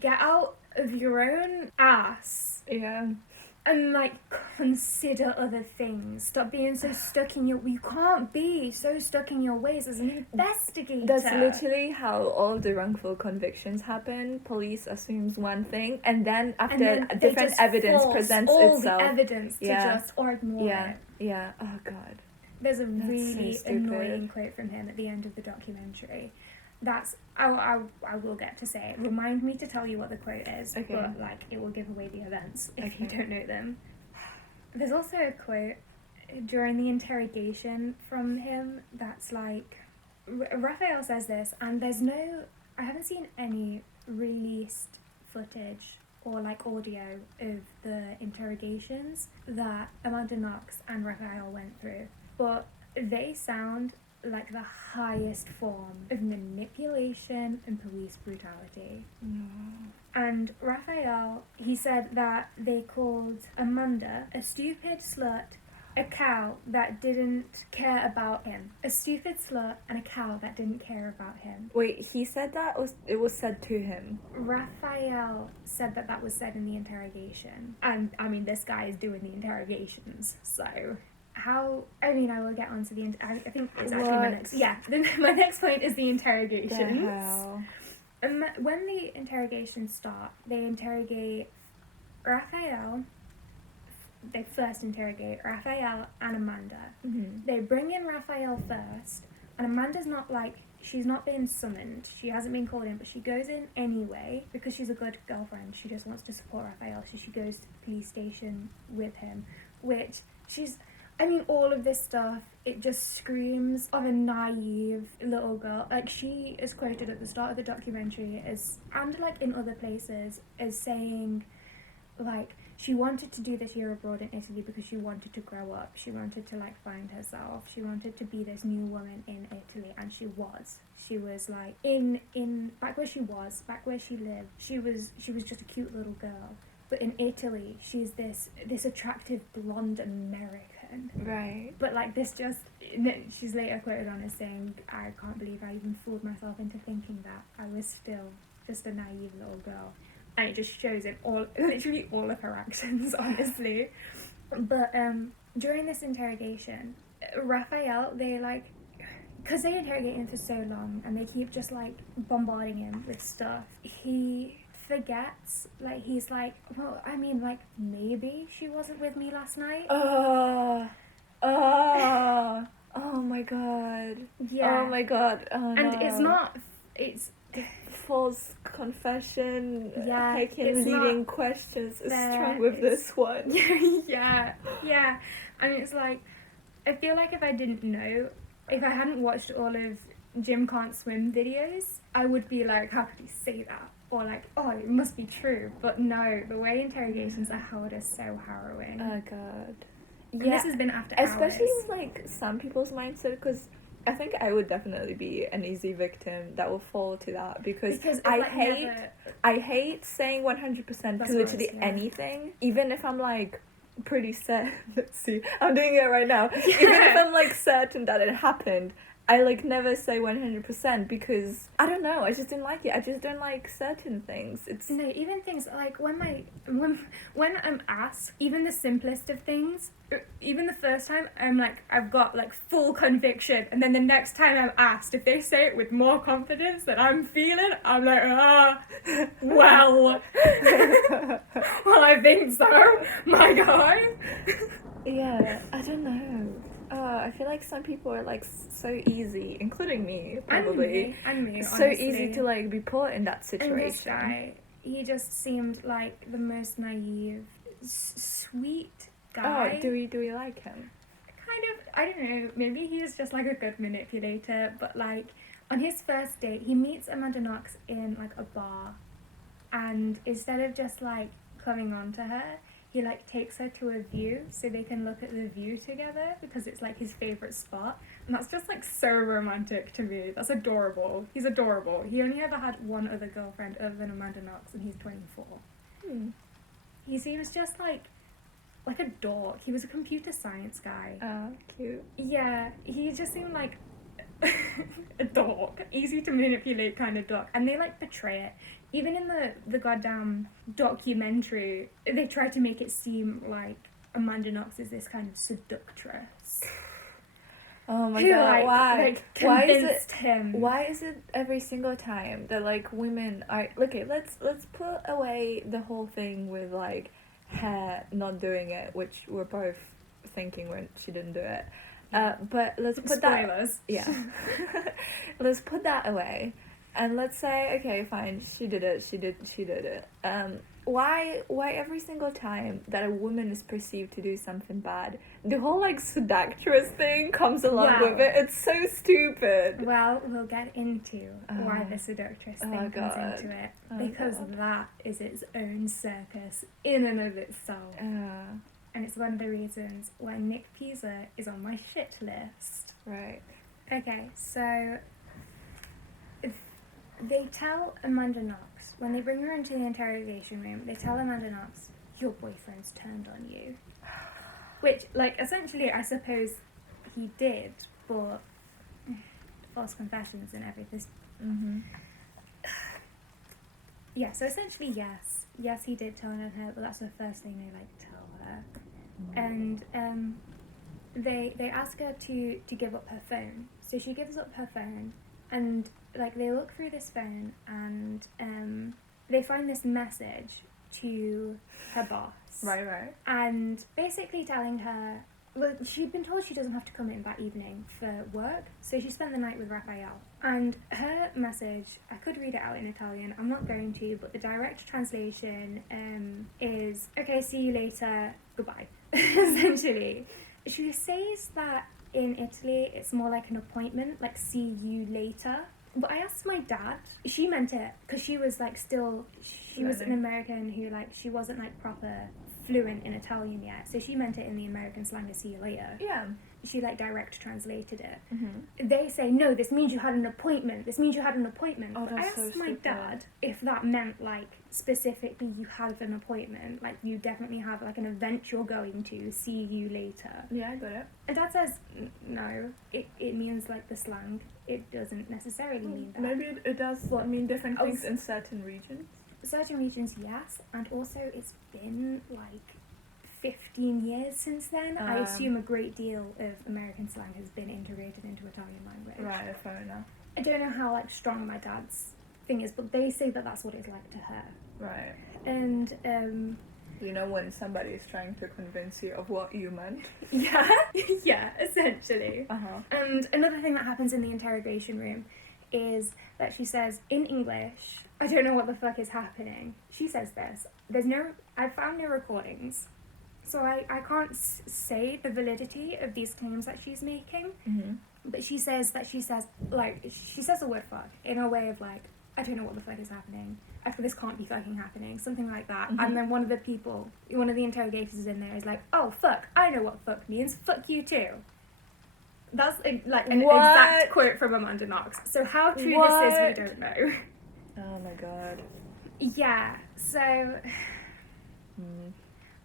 get out of your own ass. Yeah. And, like, consider other things. Stop being so stuck in you can't be so stuck in your ways as an investigator. That's literally how all the wrongful convictions happen. Police assumes one thing, and then after different evidence presents all itself, the evidence to just or ignore it. Yeah. Oh god. There's a That's really so stupid. annoying quote from him at the end of the documentary. I will get to say it. Remind me to tell you what the quote is, Okay. but like it will give away the events if you Okay. don't know them. There's also a quote during the interrogation from him that's like, Raphael says this, and I haven't seen any released footage or like audio of the interrogations that Amanda Knox and Raphael went through, but they sound like the highest form of manipulation and police brutality. And Raphael, he said that they called Amanda a stupid slut, a cow that didn't care about him. A stupid slut and a cow that didn't care about him. Wait, he said that, or it was said to him? Raphael said that was said in the interrogation. And, I mean, this guy is doing the interrogations, so... I will get on to the... I think it's actually my next... Yeah, my next point is the interrogations. The hell? When the interrogations start, they interrogate Raphael. They first interrogate Raphael and Amanda. Mm-hmm. They bring in Raphael first, and Amanda's not like... She's not been summoned. She hasn't been called in, but she goes in anyway because she's a good girlfriend. She just wants to support Raphael, so she goes to the police station with him, which she's... I mean, all of this stuff, it just screams of a naive little girl. Like, she is quoted at the start of the documentary as, and like in other places, as saying, like, she wanted to do this year abroad in Italy because she wanted to grow up. She wanted to, like, find herself. She wanted to be this new woman in Italy, and she was. She was, like, back where she lived, she was just a cute little girl. But in Italy, she's this attractive blonde American. Right. But like she's later quoted on as saying, I can't believe I even fooled myself into thinking that. I was still just a naive little girl. And it just shows in literally all of her actions, honestly. But during this interrogation, Raphael, they like, because they interrogate him for so long and they keep just like bombarding him with stuff, he forgets, like he's like, well, I mean, like maybe she wasn't with me last night. Oh my god. Yeah. Oh my god. Oh, and no. it's false confession. Yeah, Taking it's leading not questions is there, strong with this one. yeah. I mean, it's like, I feel like if I didn't know, if I hadn't watched all of Jim Can't Swim videos, I would be like, how could he say that? Or like, oh, it must be true. But no, the way interrogations are held is so harrowing. Oh god. And Yeah, this has been after especially hours. with like some people's mindset, because I think I would definitely be an easy victim that will fall to that, because Because it's I like hate never... I hate saying 100% That's to literally worse, yeah. anything, even if I'm like pretty certain. Let's see, I'm doing it right now. Even if I'm like certain that it happened, I like never say 100% because I don't know, I just didn't like it. I just don't like certain things. It's No, even things like when I'm asked, even the simplest of things, even the first time I'm like, I've got like full conviction, and then the next time I'm asked, if they say it with more confidence than I'm feeling, I'm like, well, well, I think so, my guy. yeah, I don't know. I feel like some people are like so easy, including me, probably. And me, so honestly. easy to like be put in that And situation. this guy, he just seemed like the most naive, sweet guy. Oh, do we like him? Kind of, I don't know, maybe he's just like a good manipulator, but like on his first date, he meets Amanda Knox in like a bar, and instead of just like coming on to her, he like takes her to a view so they can look at the view together because it's like his favourite spot, and that's just like so romantic to me. That's adorable. He's adorable. He only ever had one other girlfriend other than Amanda Knox, and he's 24. He seems just like a dork. He was a computer science guy. Oh, cute. Yeah, he just seemed like a dork, easy to manipulate kind of dork, and they like portray it. Even in the goddamn documentary, they try to make it seem like Amanda Knox is this kind of seductress. Oh my who, god, why? Like, convinced him. Why is it every single time that like women are okay, let's put away the whole thing with like her not doing it, which we're both thinking when she didn't do it. But let's put Spoilers. Yeah. Let's put that away. And let's say, okay, fine, she did it. Why every single time that a woman is perceived to do something bad, the whole like seductress thing comes along with it? It's so stupid. Well, we'll get into why the seductress thing comes into it, because that is its own circus in and of itself. And it's one of the reasons why Nick Pisa is on my shit list. Right. Okay, so they tell Amanda Knox, when they bring her into the interrogation room, they tell Amanda Knox, your boyfriend's turned on you. Which, like, essentially, I suppose he did, but false confessions and everything. Mm-hmm. Yeah, so essentially, yes. Yes, he did turn on her, but that's the first thing they, like, tell her. And they ask her to give up her phone. So she gives up her phone, and like they look through this phone, and they find this message to her boss. Right. And basically telling her, well, she'd been told she doesn't have to come in that evening for work, so she spent the night with Raphael. And her message, I could read it out in Italian, I'm not going to, but the direct translation is, okay, see you later, goodbye, essentially. She says that in Italy it's more like an appointment, like see you later. But I asked my dad, she meant it, because she was like she was an American who like, she wasn't like proper fluent in Italian yet, so she meant it in the American slang of see you later. Yeah. She like direct translated it. Mm-hmm. They say, no, this means you had an appointment. Oh, But I asked my dad if that meant like specifically you had an appointment, like you definitely have like an event you're going to, see you later. Yeah, I got it. And dad says, no, it means like the slang. It doesn't necessarily mean that. Maybe it does mean different things in certain regions. Certain regions, yes, and also it's been like 15 years since then. I assume a great deal of American slang has been integrated into Italian language. Right, fair enough. I don't know how like strong my dad's thing is, but they say that that's what it's like to her. Right. And you know when somebody is trying to convince you of what you meant? yeah, yeah, essentially. Uh-huh. And another thing that happens in the interrogation room is that she says in English, I don't know what the fuck is happening. She says this. I found no recordings, so I can't say the validity of these claims that she's making. Mm-hmm. But she says the word fuck in a way of like, I don't know what the fuck is happening. This can't be fucking happening. Something like that. Mm-hmm. And then one of the interrogators in there is like, oh fuck, I know what fuck means. Fuck you too. That's an exact quote from Amanda Knox. So how true this is, we don't know. Oh my god. Yeah, so...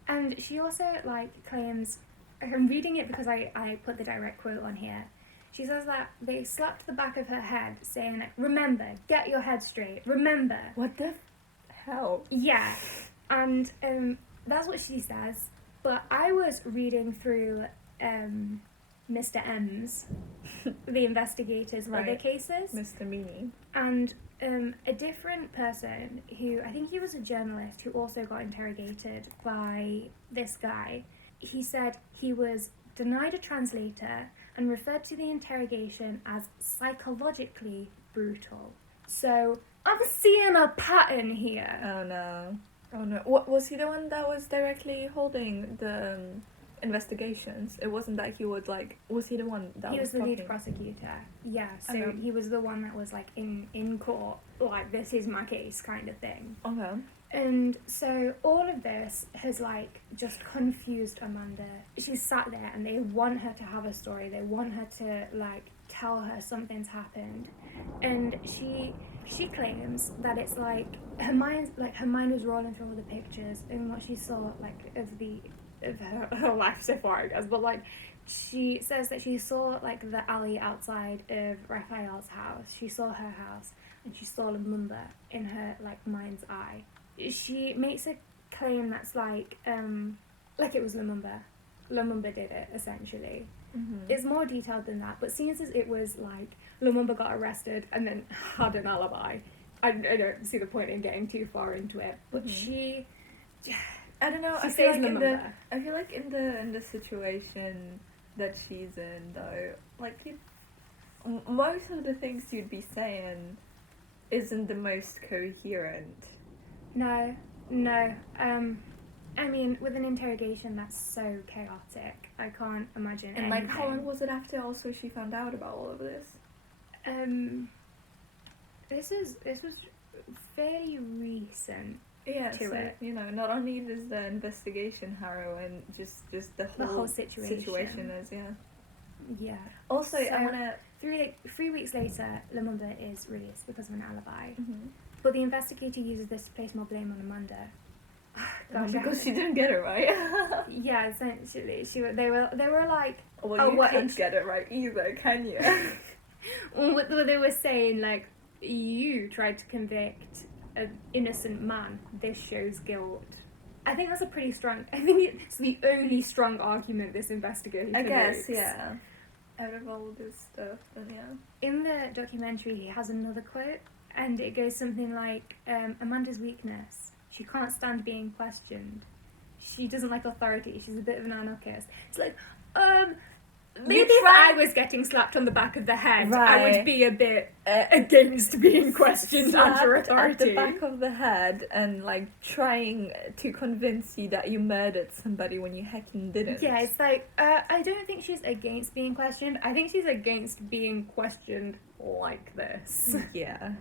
And she also, like, claims... I'm reading it because I put the direct quote on here. She says that they slapped the back of her head, saying, remember, get your head straight, remember. What the hell? Yeah, and that's what she says. But I was reading through Mr. M's, the investigators of other cases. Mr. Meany. And a different person who, I think he was a journalist who also got interrogated by this guy, he said he was denied a translator and referred to the interrogation as psychologically brutal. So, I'm seeing a pattern here. Oh no. What, was he the one that was directly holding the investigations? It wasn't that he would like... Was he the one that was He was the talking? lead prosecutor. Yeah, so he was the one that was like in court, like, this is my case kind of thing. Okay. And so all of this has like just confused Amanda. She's sat there and they want her to have a story. They want her to like tell her something's happened. And she claims that it's like her mind was rolling through all the pictures and what she saw like of her life so far, I guess. But like she says that she saw like the alley outside of Raphael's house. She saw her house and she saw Lumumba in her like mind's eye. She makes a claim that's like it was Lumumba. Lumumba did it, essentially. Mm-hmm. It's more detailed than that, but since it was like Lumumba got arrested and then had an alibi, I don't see the point in getting too far into it. But she... I don't know, I feel like in the situation that she's in, though, like, most of the things you'd be saying isn't the most coherent. No. I mean, with an interrogation that's so chaotic, I can't imagine anything. And, like, how long was it after also she found out about all of this? This was fairly recent. Yeah, to so, it. You know, not only is the investigation harrowing, just the whole situation is, yeah. Yeah. Also, so, I wanna... 3 weeks later, Lumumba is released because of an alibi. Mm-hmm. But the investigator uses this to place more blame on Amanda. Gosh, because she didn't get it right. Yeah, essentially. They were like... Well, you can't get it right either, can you? Well, they were saying, like, you tried to convict an innocent man. This shows guilt. I think that's a pretty strong... I think it's the only strong argument this investigator I guess, makes. yeah. Out of all this stuff, then yeah. In the documentary, he has another quote, and it goes something like, Amanda's weakness. She can't stand being questioned. She doesn't like authority. She's a bit of an anarchist. It's like, maybe if I was getting slapped on the back of the head, right. I would be a bit against being questioned under authority. At the back of the head and, like, trying to convince you that you murdered somebody when you heckin' didn't. Yeah, it's like, I don't think she's against being questioned. I think she's against being questioned like this. Yeah.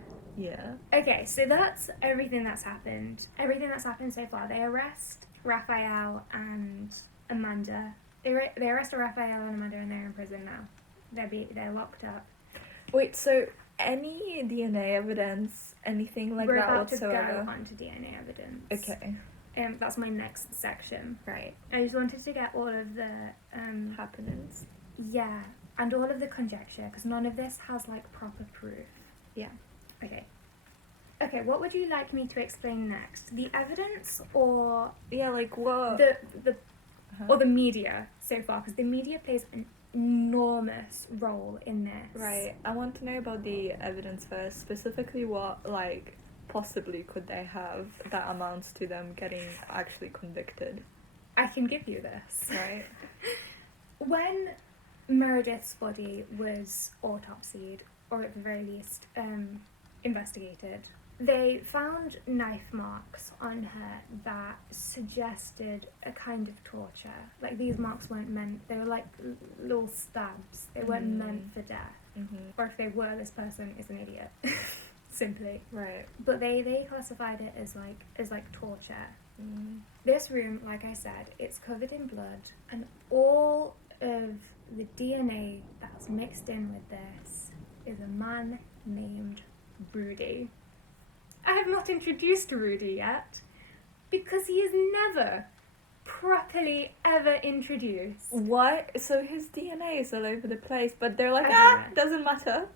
Okay, so that's everything that's happened. Everything that's happened so far. They arrest Raphael and Amanda. They arrest Raphael and Amanda and they're in prison now. They're locked up. Wait, so any DNA evidence, anything like We're that about whatsoever? to go on to DNA evidence. Okay. That's my next section. Right. I just wanted to get all of the happenings. Yeah, and all of the conjecture, because none of this has, like, proper proof. Yeah. Okay, what would you like me to explain next? The evidence or... Yeah, like what? The or the media so far, because the media plays an enormous role in this. Right. I want to know about the evidence first. Specifically, what, like, possibly could they have that amounts to them getting actually convicted? I can give you this. Right. When Meredith's body was autopsied, or at the very least investigated, they found knife marks on her that suggested a kind of torture. Like, these marks weren't meant, they were like little stabs. They weren't meant for death. Or if they were, this person is an idiot. Simply. Right. But they classified it as like torture. This room, like I said, it's covered in blood, and all of the DNA that's mixed in with this is a man named Rudy. I have not introduced Rudy yet, because he is never properly ever introduced. What? So his DNA is all over the place, but they're like, doesn't matter.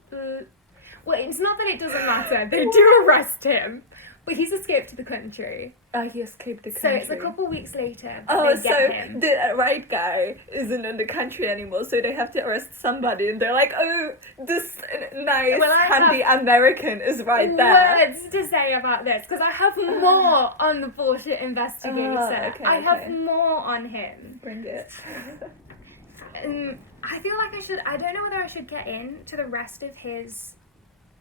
Well, it's not that it doesn't matter. They do arrest him, but he's escaped the country. He escaped the country. So it's a couple weeks later that they get him. The right guy isn't in the country anymore, so they have to arrest somebody, and they're like, oh, this nice, handy American is right there. Words to say about this, because I have more on the bullshit investigator. I have more on him. Bring it. I feel like I don't know whether I should get into the rest of his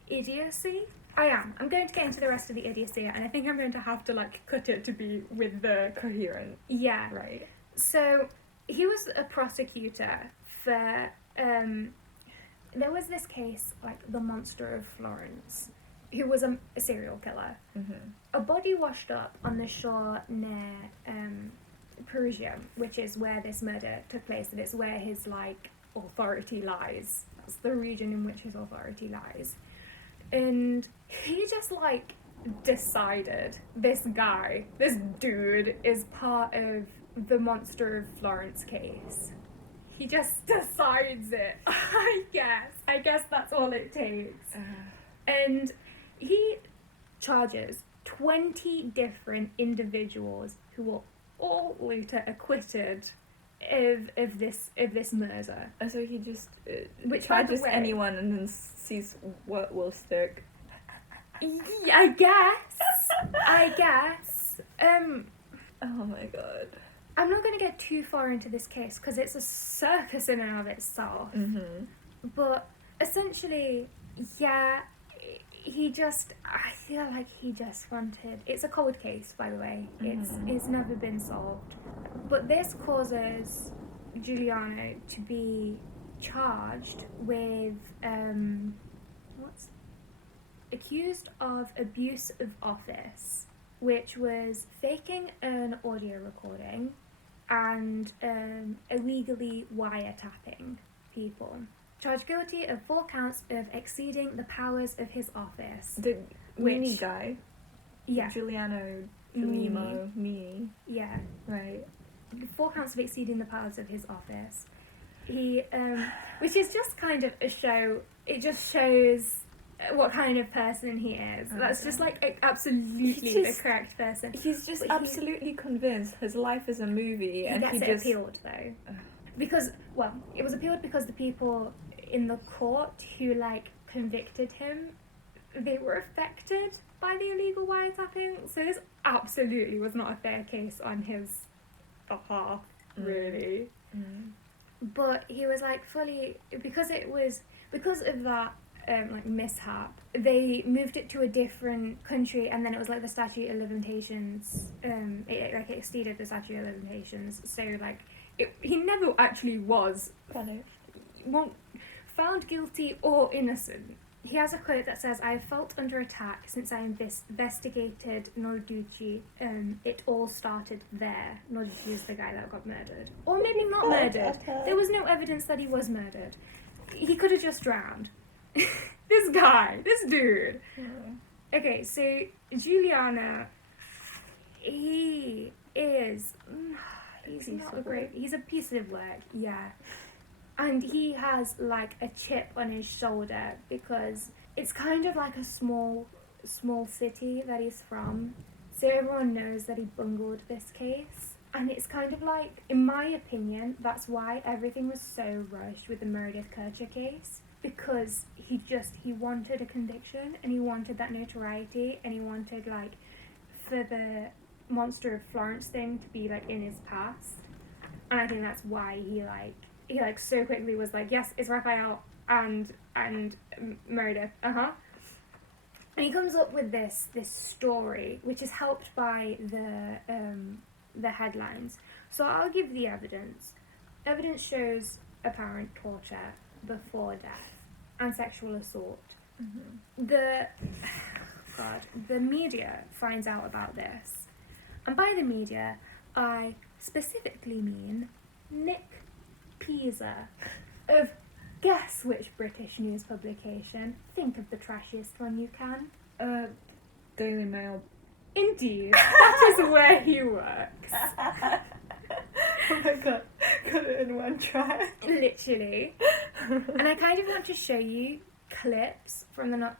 idiocy. I'm going to get into the rest of the idiocy, and I think I'm going to have to, like, cut it to be with the... coherent. Yeah. Right. So, he was a prosecutor for, there was this case, like, the Monster of Florence, who was a serial killer. A body washed up on the shore near, Perugia, which is where this murder took place, and it's where his, like, authority lies. That's the region in which his authority lies. And he just, like, decided this dude is part of the Monster of Florence case. He just decides it, I guess that's all it takes. And he charges 20 different individuals who were all later acquitted of this murder. And so he just which charges anyone and then sees what will stick. I guess. Oh my god. I'm not going to get too far into this case because it's a circus in and of itself. But essentially, I feel like he just wanted... It's a cold case, by the way. It's never been solved. But this causes Giuliano to be charged with... accused of abuse of office, which was faking an audio recording and illegally wiretapping people. Charged guilty of 4 counts of exceeding the powers of his office. The Mini guy? Yeah. Giuliano, Mini. Yeah. Right. 4 counts of exceeding the powers of his office. He, which is just kind of a show, it just shows what kind of person he is. That's just like absolutely the correct person. He's just absolutely convinced his life is a movie, and he gets it appealed though. Because, well, it was appealed because the people in the court who, like, convicted him, they were affected by the illegal wiretapping, so this absolutely was not a fair case on his behalf, really. But he was, like, fully... Because of that, like, mishap, they moved it to a different country, and then it was, like, the statute of limitations, it exceeded the statute of limitations, so, like... he never actually was punished. Well, found guilty or innocent. He has a quote that says, "I have felt under attack since I investigated Norducci. It all started there." Norducci is the guy that got murdered. Or maybe not murdered. There was no evidence that he was murdered. He could have just drowned. This dude. Okay, so Giuliano, he is... He's a piece of work, yeah. And he has, like, a chip on his shoulder because it's kind of like a small city that he's from. So everyone knows that he bungled this case. And it's kind of like, in my opinion, that's why everything was so rushed with the Meredith Kercher case. Because he wanted a conviction, and he wanted that notoriety, and he wanted, like, for the Monster of Florence thing to be, like, in his past. And I think that's why he so quickly was like, yes, it's Raphael and Meredith, And he comes up with this story, which is helped by the headlines. So I'll give the evidence. Evidence shows apparent torture before death and sexual assault. Mm-hmm. The media finds out about this. And by the media, I specifically mean Nick Pisa of guess which British news publication. Think of the trashiest one you can. Daily Mail. Indeed, that is where he works. Oh my god, got it in one try. Literally. And I kind of want to show you clips from the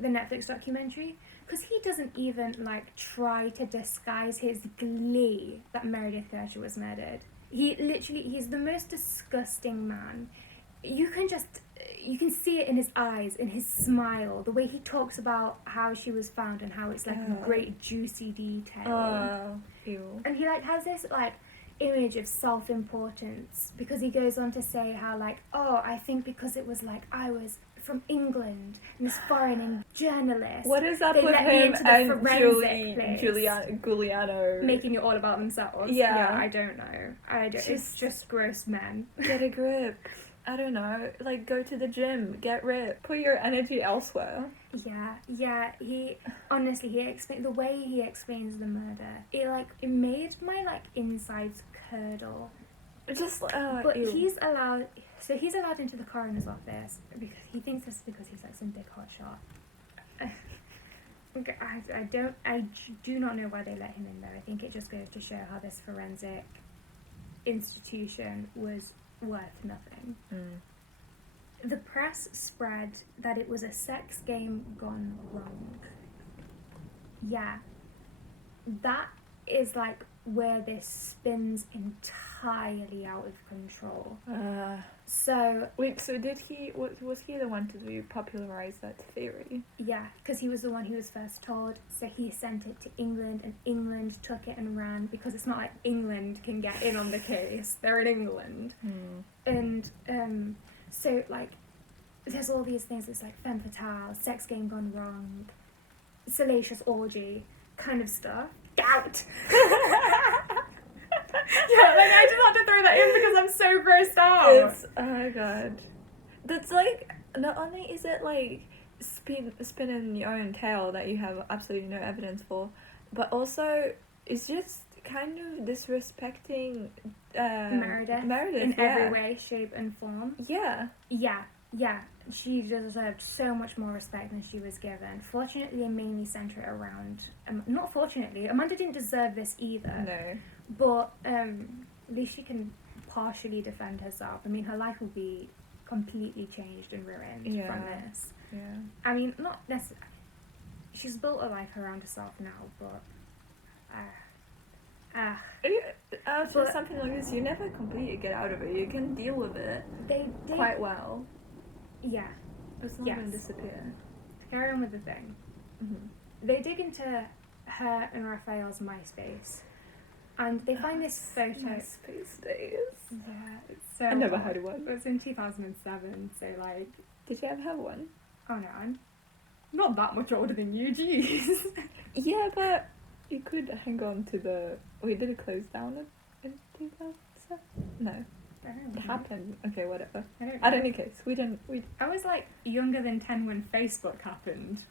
Netflix documentary, because he doesn't even, like, try to disguise his glee that Meredith Kercher was murdered. He's the most disgusting man. You can see it in his eyes, in his smile, the way he talks about how she was found and how it's, like, a great juicy detail. Ew. And he, like, has this, like, image of self-importance, because he goes on to say how, like, I think because it was, like, I was from England and this foreign journalist. What is up they with let me him into the and forensic place. Giuliano Making it all about themselves? Yeah, I don't know. It's just gross men. Get a grip. I don't know. Like, go to the gym, get ripped, put your energy elsewhere. Yeah. He explained the way he explains the murder. It made my, like, insides curdle. Just but ew. he's allowed into the coroner's office because he thinks this is because he's, like, some big hot shot. I do not know why they let him in there. I think it just goes to show how this forensic institution was worth nothing. The press spread that it was a sex game gone wrong. Yeah, that is, like, where this spins entirely out of control. So was he the one to popularize that theory? Yeah, because he was the one who was first told, so he sent it to England, and England took it and ran, because it's not like England can get in on the case, they're in England. And so, like, there's all these things, it's like femme fatale, sex game gone wrong, salacious orgy kind of stuff. Out. Yeah, like, I just had to throw that in because I'm so grossed out. Oh my god. That's, like, not only is it, like, spinning your own tale that you have absolutely no evidence for, but also it's just kind of disrespecting Meredith in every way, shape and form. Yeah. She deserved so much more respect than she was given. Fortunately, I mainly centre it around... not fortunately, Amanda didn't deserve this either. No. But at least she can partially defend herself. I mean, her life will be completely changed and ruined from this. Yeah. I mean, not necessarily... She's built a life around herself now, but... After something like this, you never completely get out of it. You can deal with it quite well. Yeah. It's not going to disappear. To carry on with the thing. Mm-hmm. They dig into her and Raphael's MySpace, and they find this photo. MySpace days. Yeah, it's so... I never had one. It was in 2007, so, like... Did you ever have one? Oh no, I'm not that much older than you, jeez. Yeah, but you could hang on to the... Wait, did it close down in 2007? No. It happened. Okay, whatever. At any case, I was, like, younger than 10 when Facebook happened.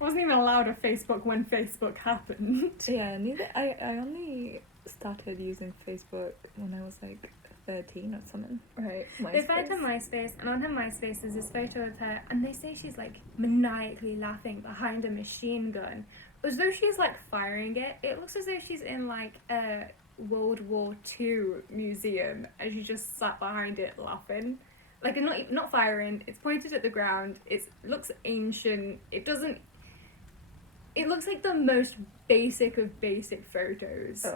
I wasn't even allowed a Facebook when Facebook happened. Yeah, neither. I only started using Facebook when I was, like, 13 or something. Right. They find her MySpace, and on her MySpace there's this photo of her, and they say she's, like, maniacally laughing behind a machine gun. As though she's, like, firing it. It looks as though she's in, like, a World War II museum, and she just sat behind it laughing. Like, not firing, it's pointed at the ground, it looks ancient, it doesn't... It looks like the most basic of basic photos.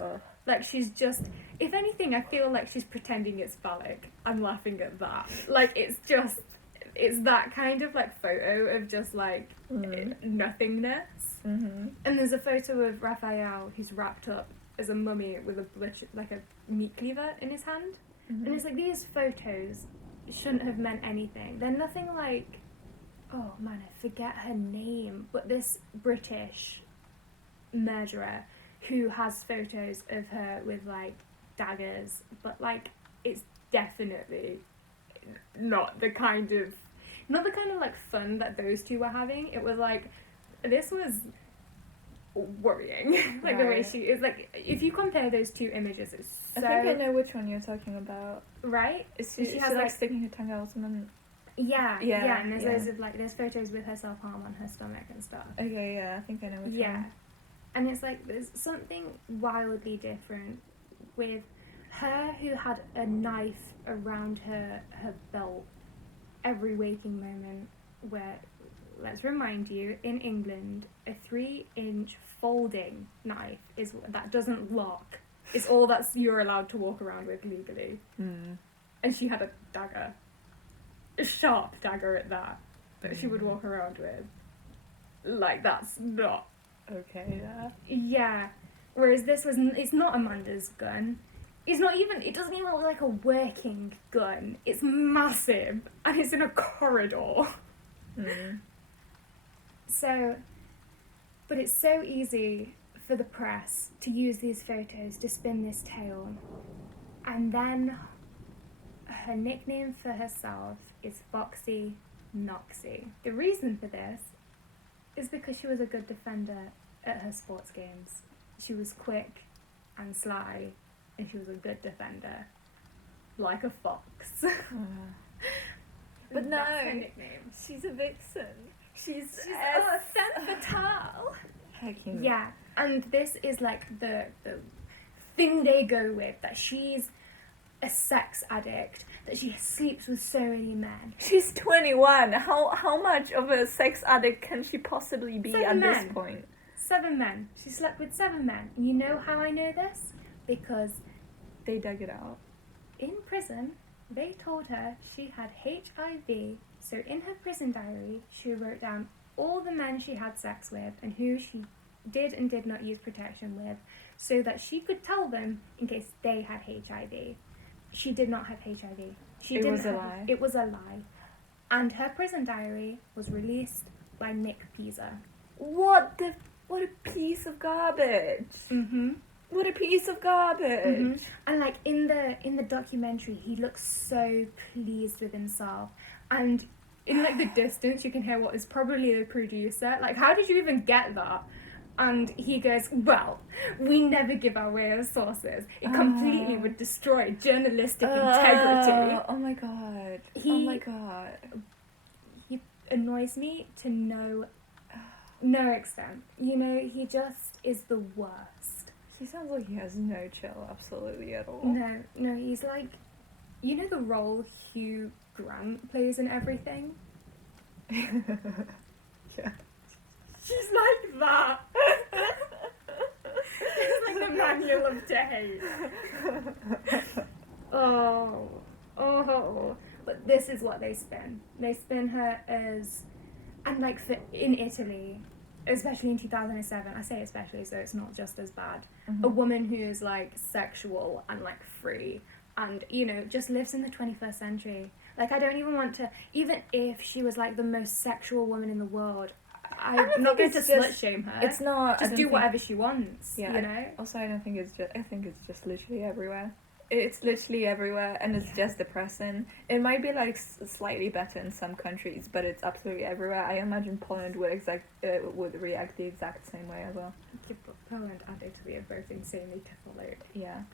Like, she's just... If anything, I feel like she's pretending it's phallic. I'm laughing at that. Like, it's just... It's that kind of, like, photo of just, like, nothingness. Mm-hmm. And there's a photo of Raphael who's wrapped up as a mummy with a meat cleaver in his hand. Mm-hmm. And it's like, these photos shouldn't have meant anything. They're nothing like... Oh, man, I forget her name. But this British murderer who has photos of her with, like, daggers. But, like, it's definitely not the kind of... Not the kind of, like, fun that those two were having. It was, like... This was worrying. Like, the way she is. Like, if you compare those two images, it's so... I think I know which one you're talking about. Right? She has, like, sticking her tongue out and then... Yeah, and there's loads of, like, there's photos with her self-harm on her stomach and stuff. Okay, yeah, I think I know which one. Yeah. And it's like, there's something wildly different with her who had a knife around her belt every waking moment, where, let's remind you, in England, a 3-inch folding knife that doesn't lock is all that's you're allowed to walk around with legally. And she had a dagger. A sharp dagger at that she would walk around with. Like, that's not... Okay, yeah. Yeah. Whereas this was... It's not Amanda's gun. It doesn't even look like a working gun. It's massive. And it's in a corridor. So... But it's so easy for the press to use these photos to spin this tale. And then... Her nickname for herself is Foxy Noxy. The reason for this is because she was a good defender at her sports games. She was quick and sly, and she was a good defender. Like a fox. But no, that's her nickname. She's a vixen. She's femme fatale. Heck yeah. Yeah, and this is like the thing they go with, that she's a sex addict, that she sleeps with so many men. She's 21. How much of a sex addict can she possibly be 7 at men. this point? 7 men. She slept with 7 men. And you know how I know this? Because They dug it out. in prison, they told her she had HIV. So in her prison diary, she wrote down all the men she had sex with and who she did and did not use protection with, so that she could tell them in case they had HIV. She did not have HIV. It was a lie. It was a lie. And her prison diary was released by Nick Pisa. What a piece of garbage. What a piece of garbage. And like in the documentary, he looks so pleased with himself. And in like the distance, you can hear what is probably the producer. Like, how did you even get that? And he goes, well, we never give away our sources. It completely would destroy journalistic integrity. Oh my god. He annoys me to no extent. You know, he just is the worst. He sounds like he has no chill absolutely at all. No, he's like... You know the role Hugh Grant plays in everything? Yeah. She's like that. She's like the manual of day. Oh. But this is what they spin. They spin her as... And like in Italy, especially in 2007, I say especially so it's not just as bad, a woman who is like sexual and like free and, you know, just lives in the 21st century. Like, I don't even want to... Even if she was like the most sexual woman in the world... I'm not going to slut shame her. It's not... Just do whatever she wants, you know? Also, I think it's just literally everywhere. It's literally everywhere, and it's just depressing. It might be, like, slightly better in some countries, but it's absolutely everywhere. I imagine Poland would react the exact same way as well. Poland and Italy are both insanely Catholic. Yeah.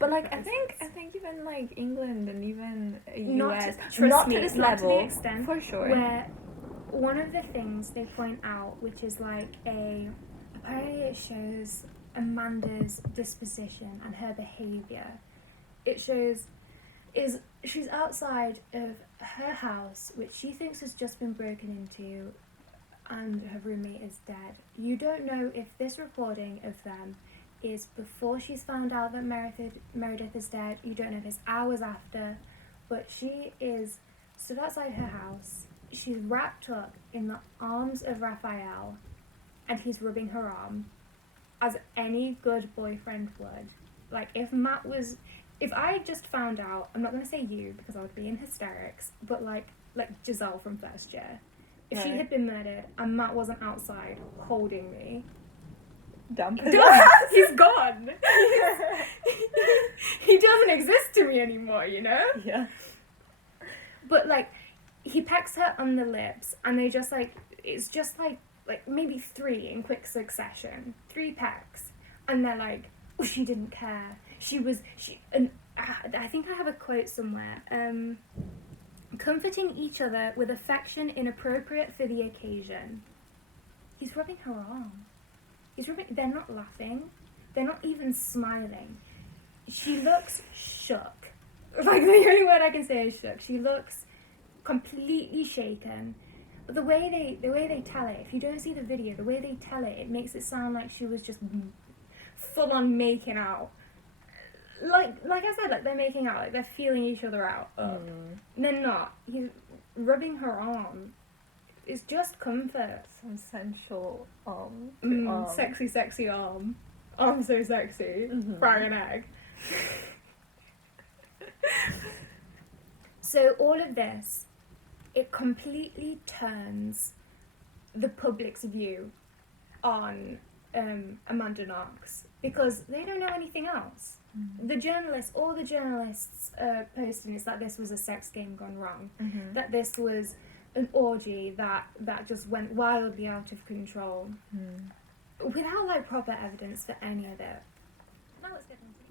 But, like, I think even, like, England and even US... Not to this level, to the extent, for sure. Where... One of the things they point out, which is like apparently it shows Amanda's disposition and her behaviour. It shows she's outside of her house, which she thinks has just been broken into, and her roommate is dead. You don't know if this recording of them is before she's found out that Meredith is dead. You don't know if it's hours after, but she is stood outside her house. She's wrapped up in the arms of Raphael, and he's rubbing her arm, as any good boyfriend would. Like, if I just found out, I'm not going to say you, because I would be in hysterics, but like Giselle from first year. If she had been murdered and Matt wasn't outside holding me, Dump his he's gone. He doesn't exist to me anymore, you know? Yeah. But, like, he pecks her on the lips, and they just, like, it's just, like maybe 3 in quick succession. 3 pecks. And they're like, oh, she didn't care. And I think I have a quote somewhere. Comforting each other with affection inappropriate for the occasion. He's rubbing her arm. They're not laughing. They're not even smiling. She looks shook. Like, the only word I can say is shook. She looks completely shaken. But the way they tell it, if you don't see the video, the way they tell it, it makes it sound like she was just full on making out. Like I said, like, they're making out, like, they're feeling each other out. They're not. He's rubbing her arm. It's just comfort. Some sensual arm. Sexy arm. Arm so sexy. Frying an egg. So all of this, it completely turns the public's view on Amanda Knox, because they don't know anything else. All the journalists posting is that this was a sex game gone wrong, that this was an orgy that just went wildly out of control, without, like, proper evidence for any of it. Now let's get into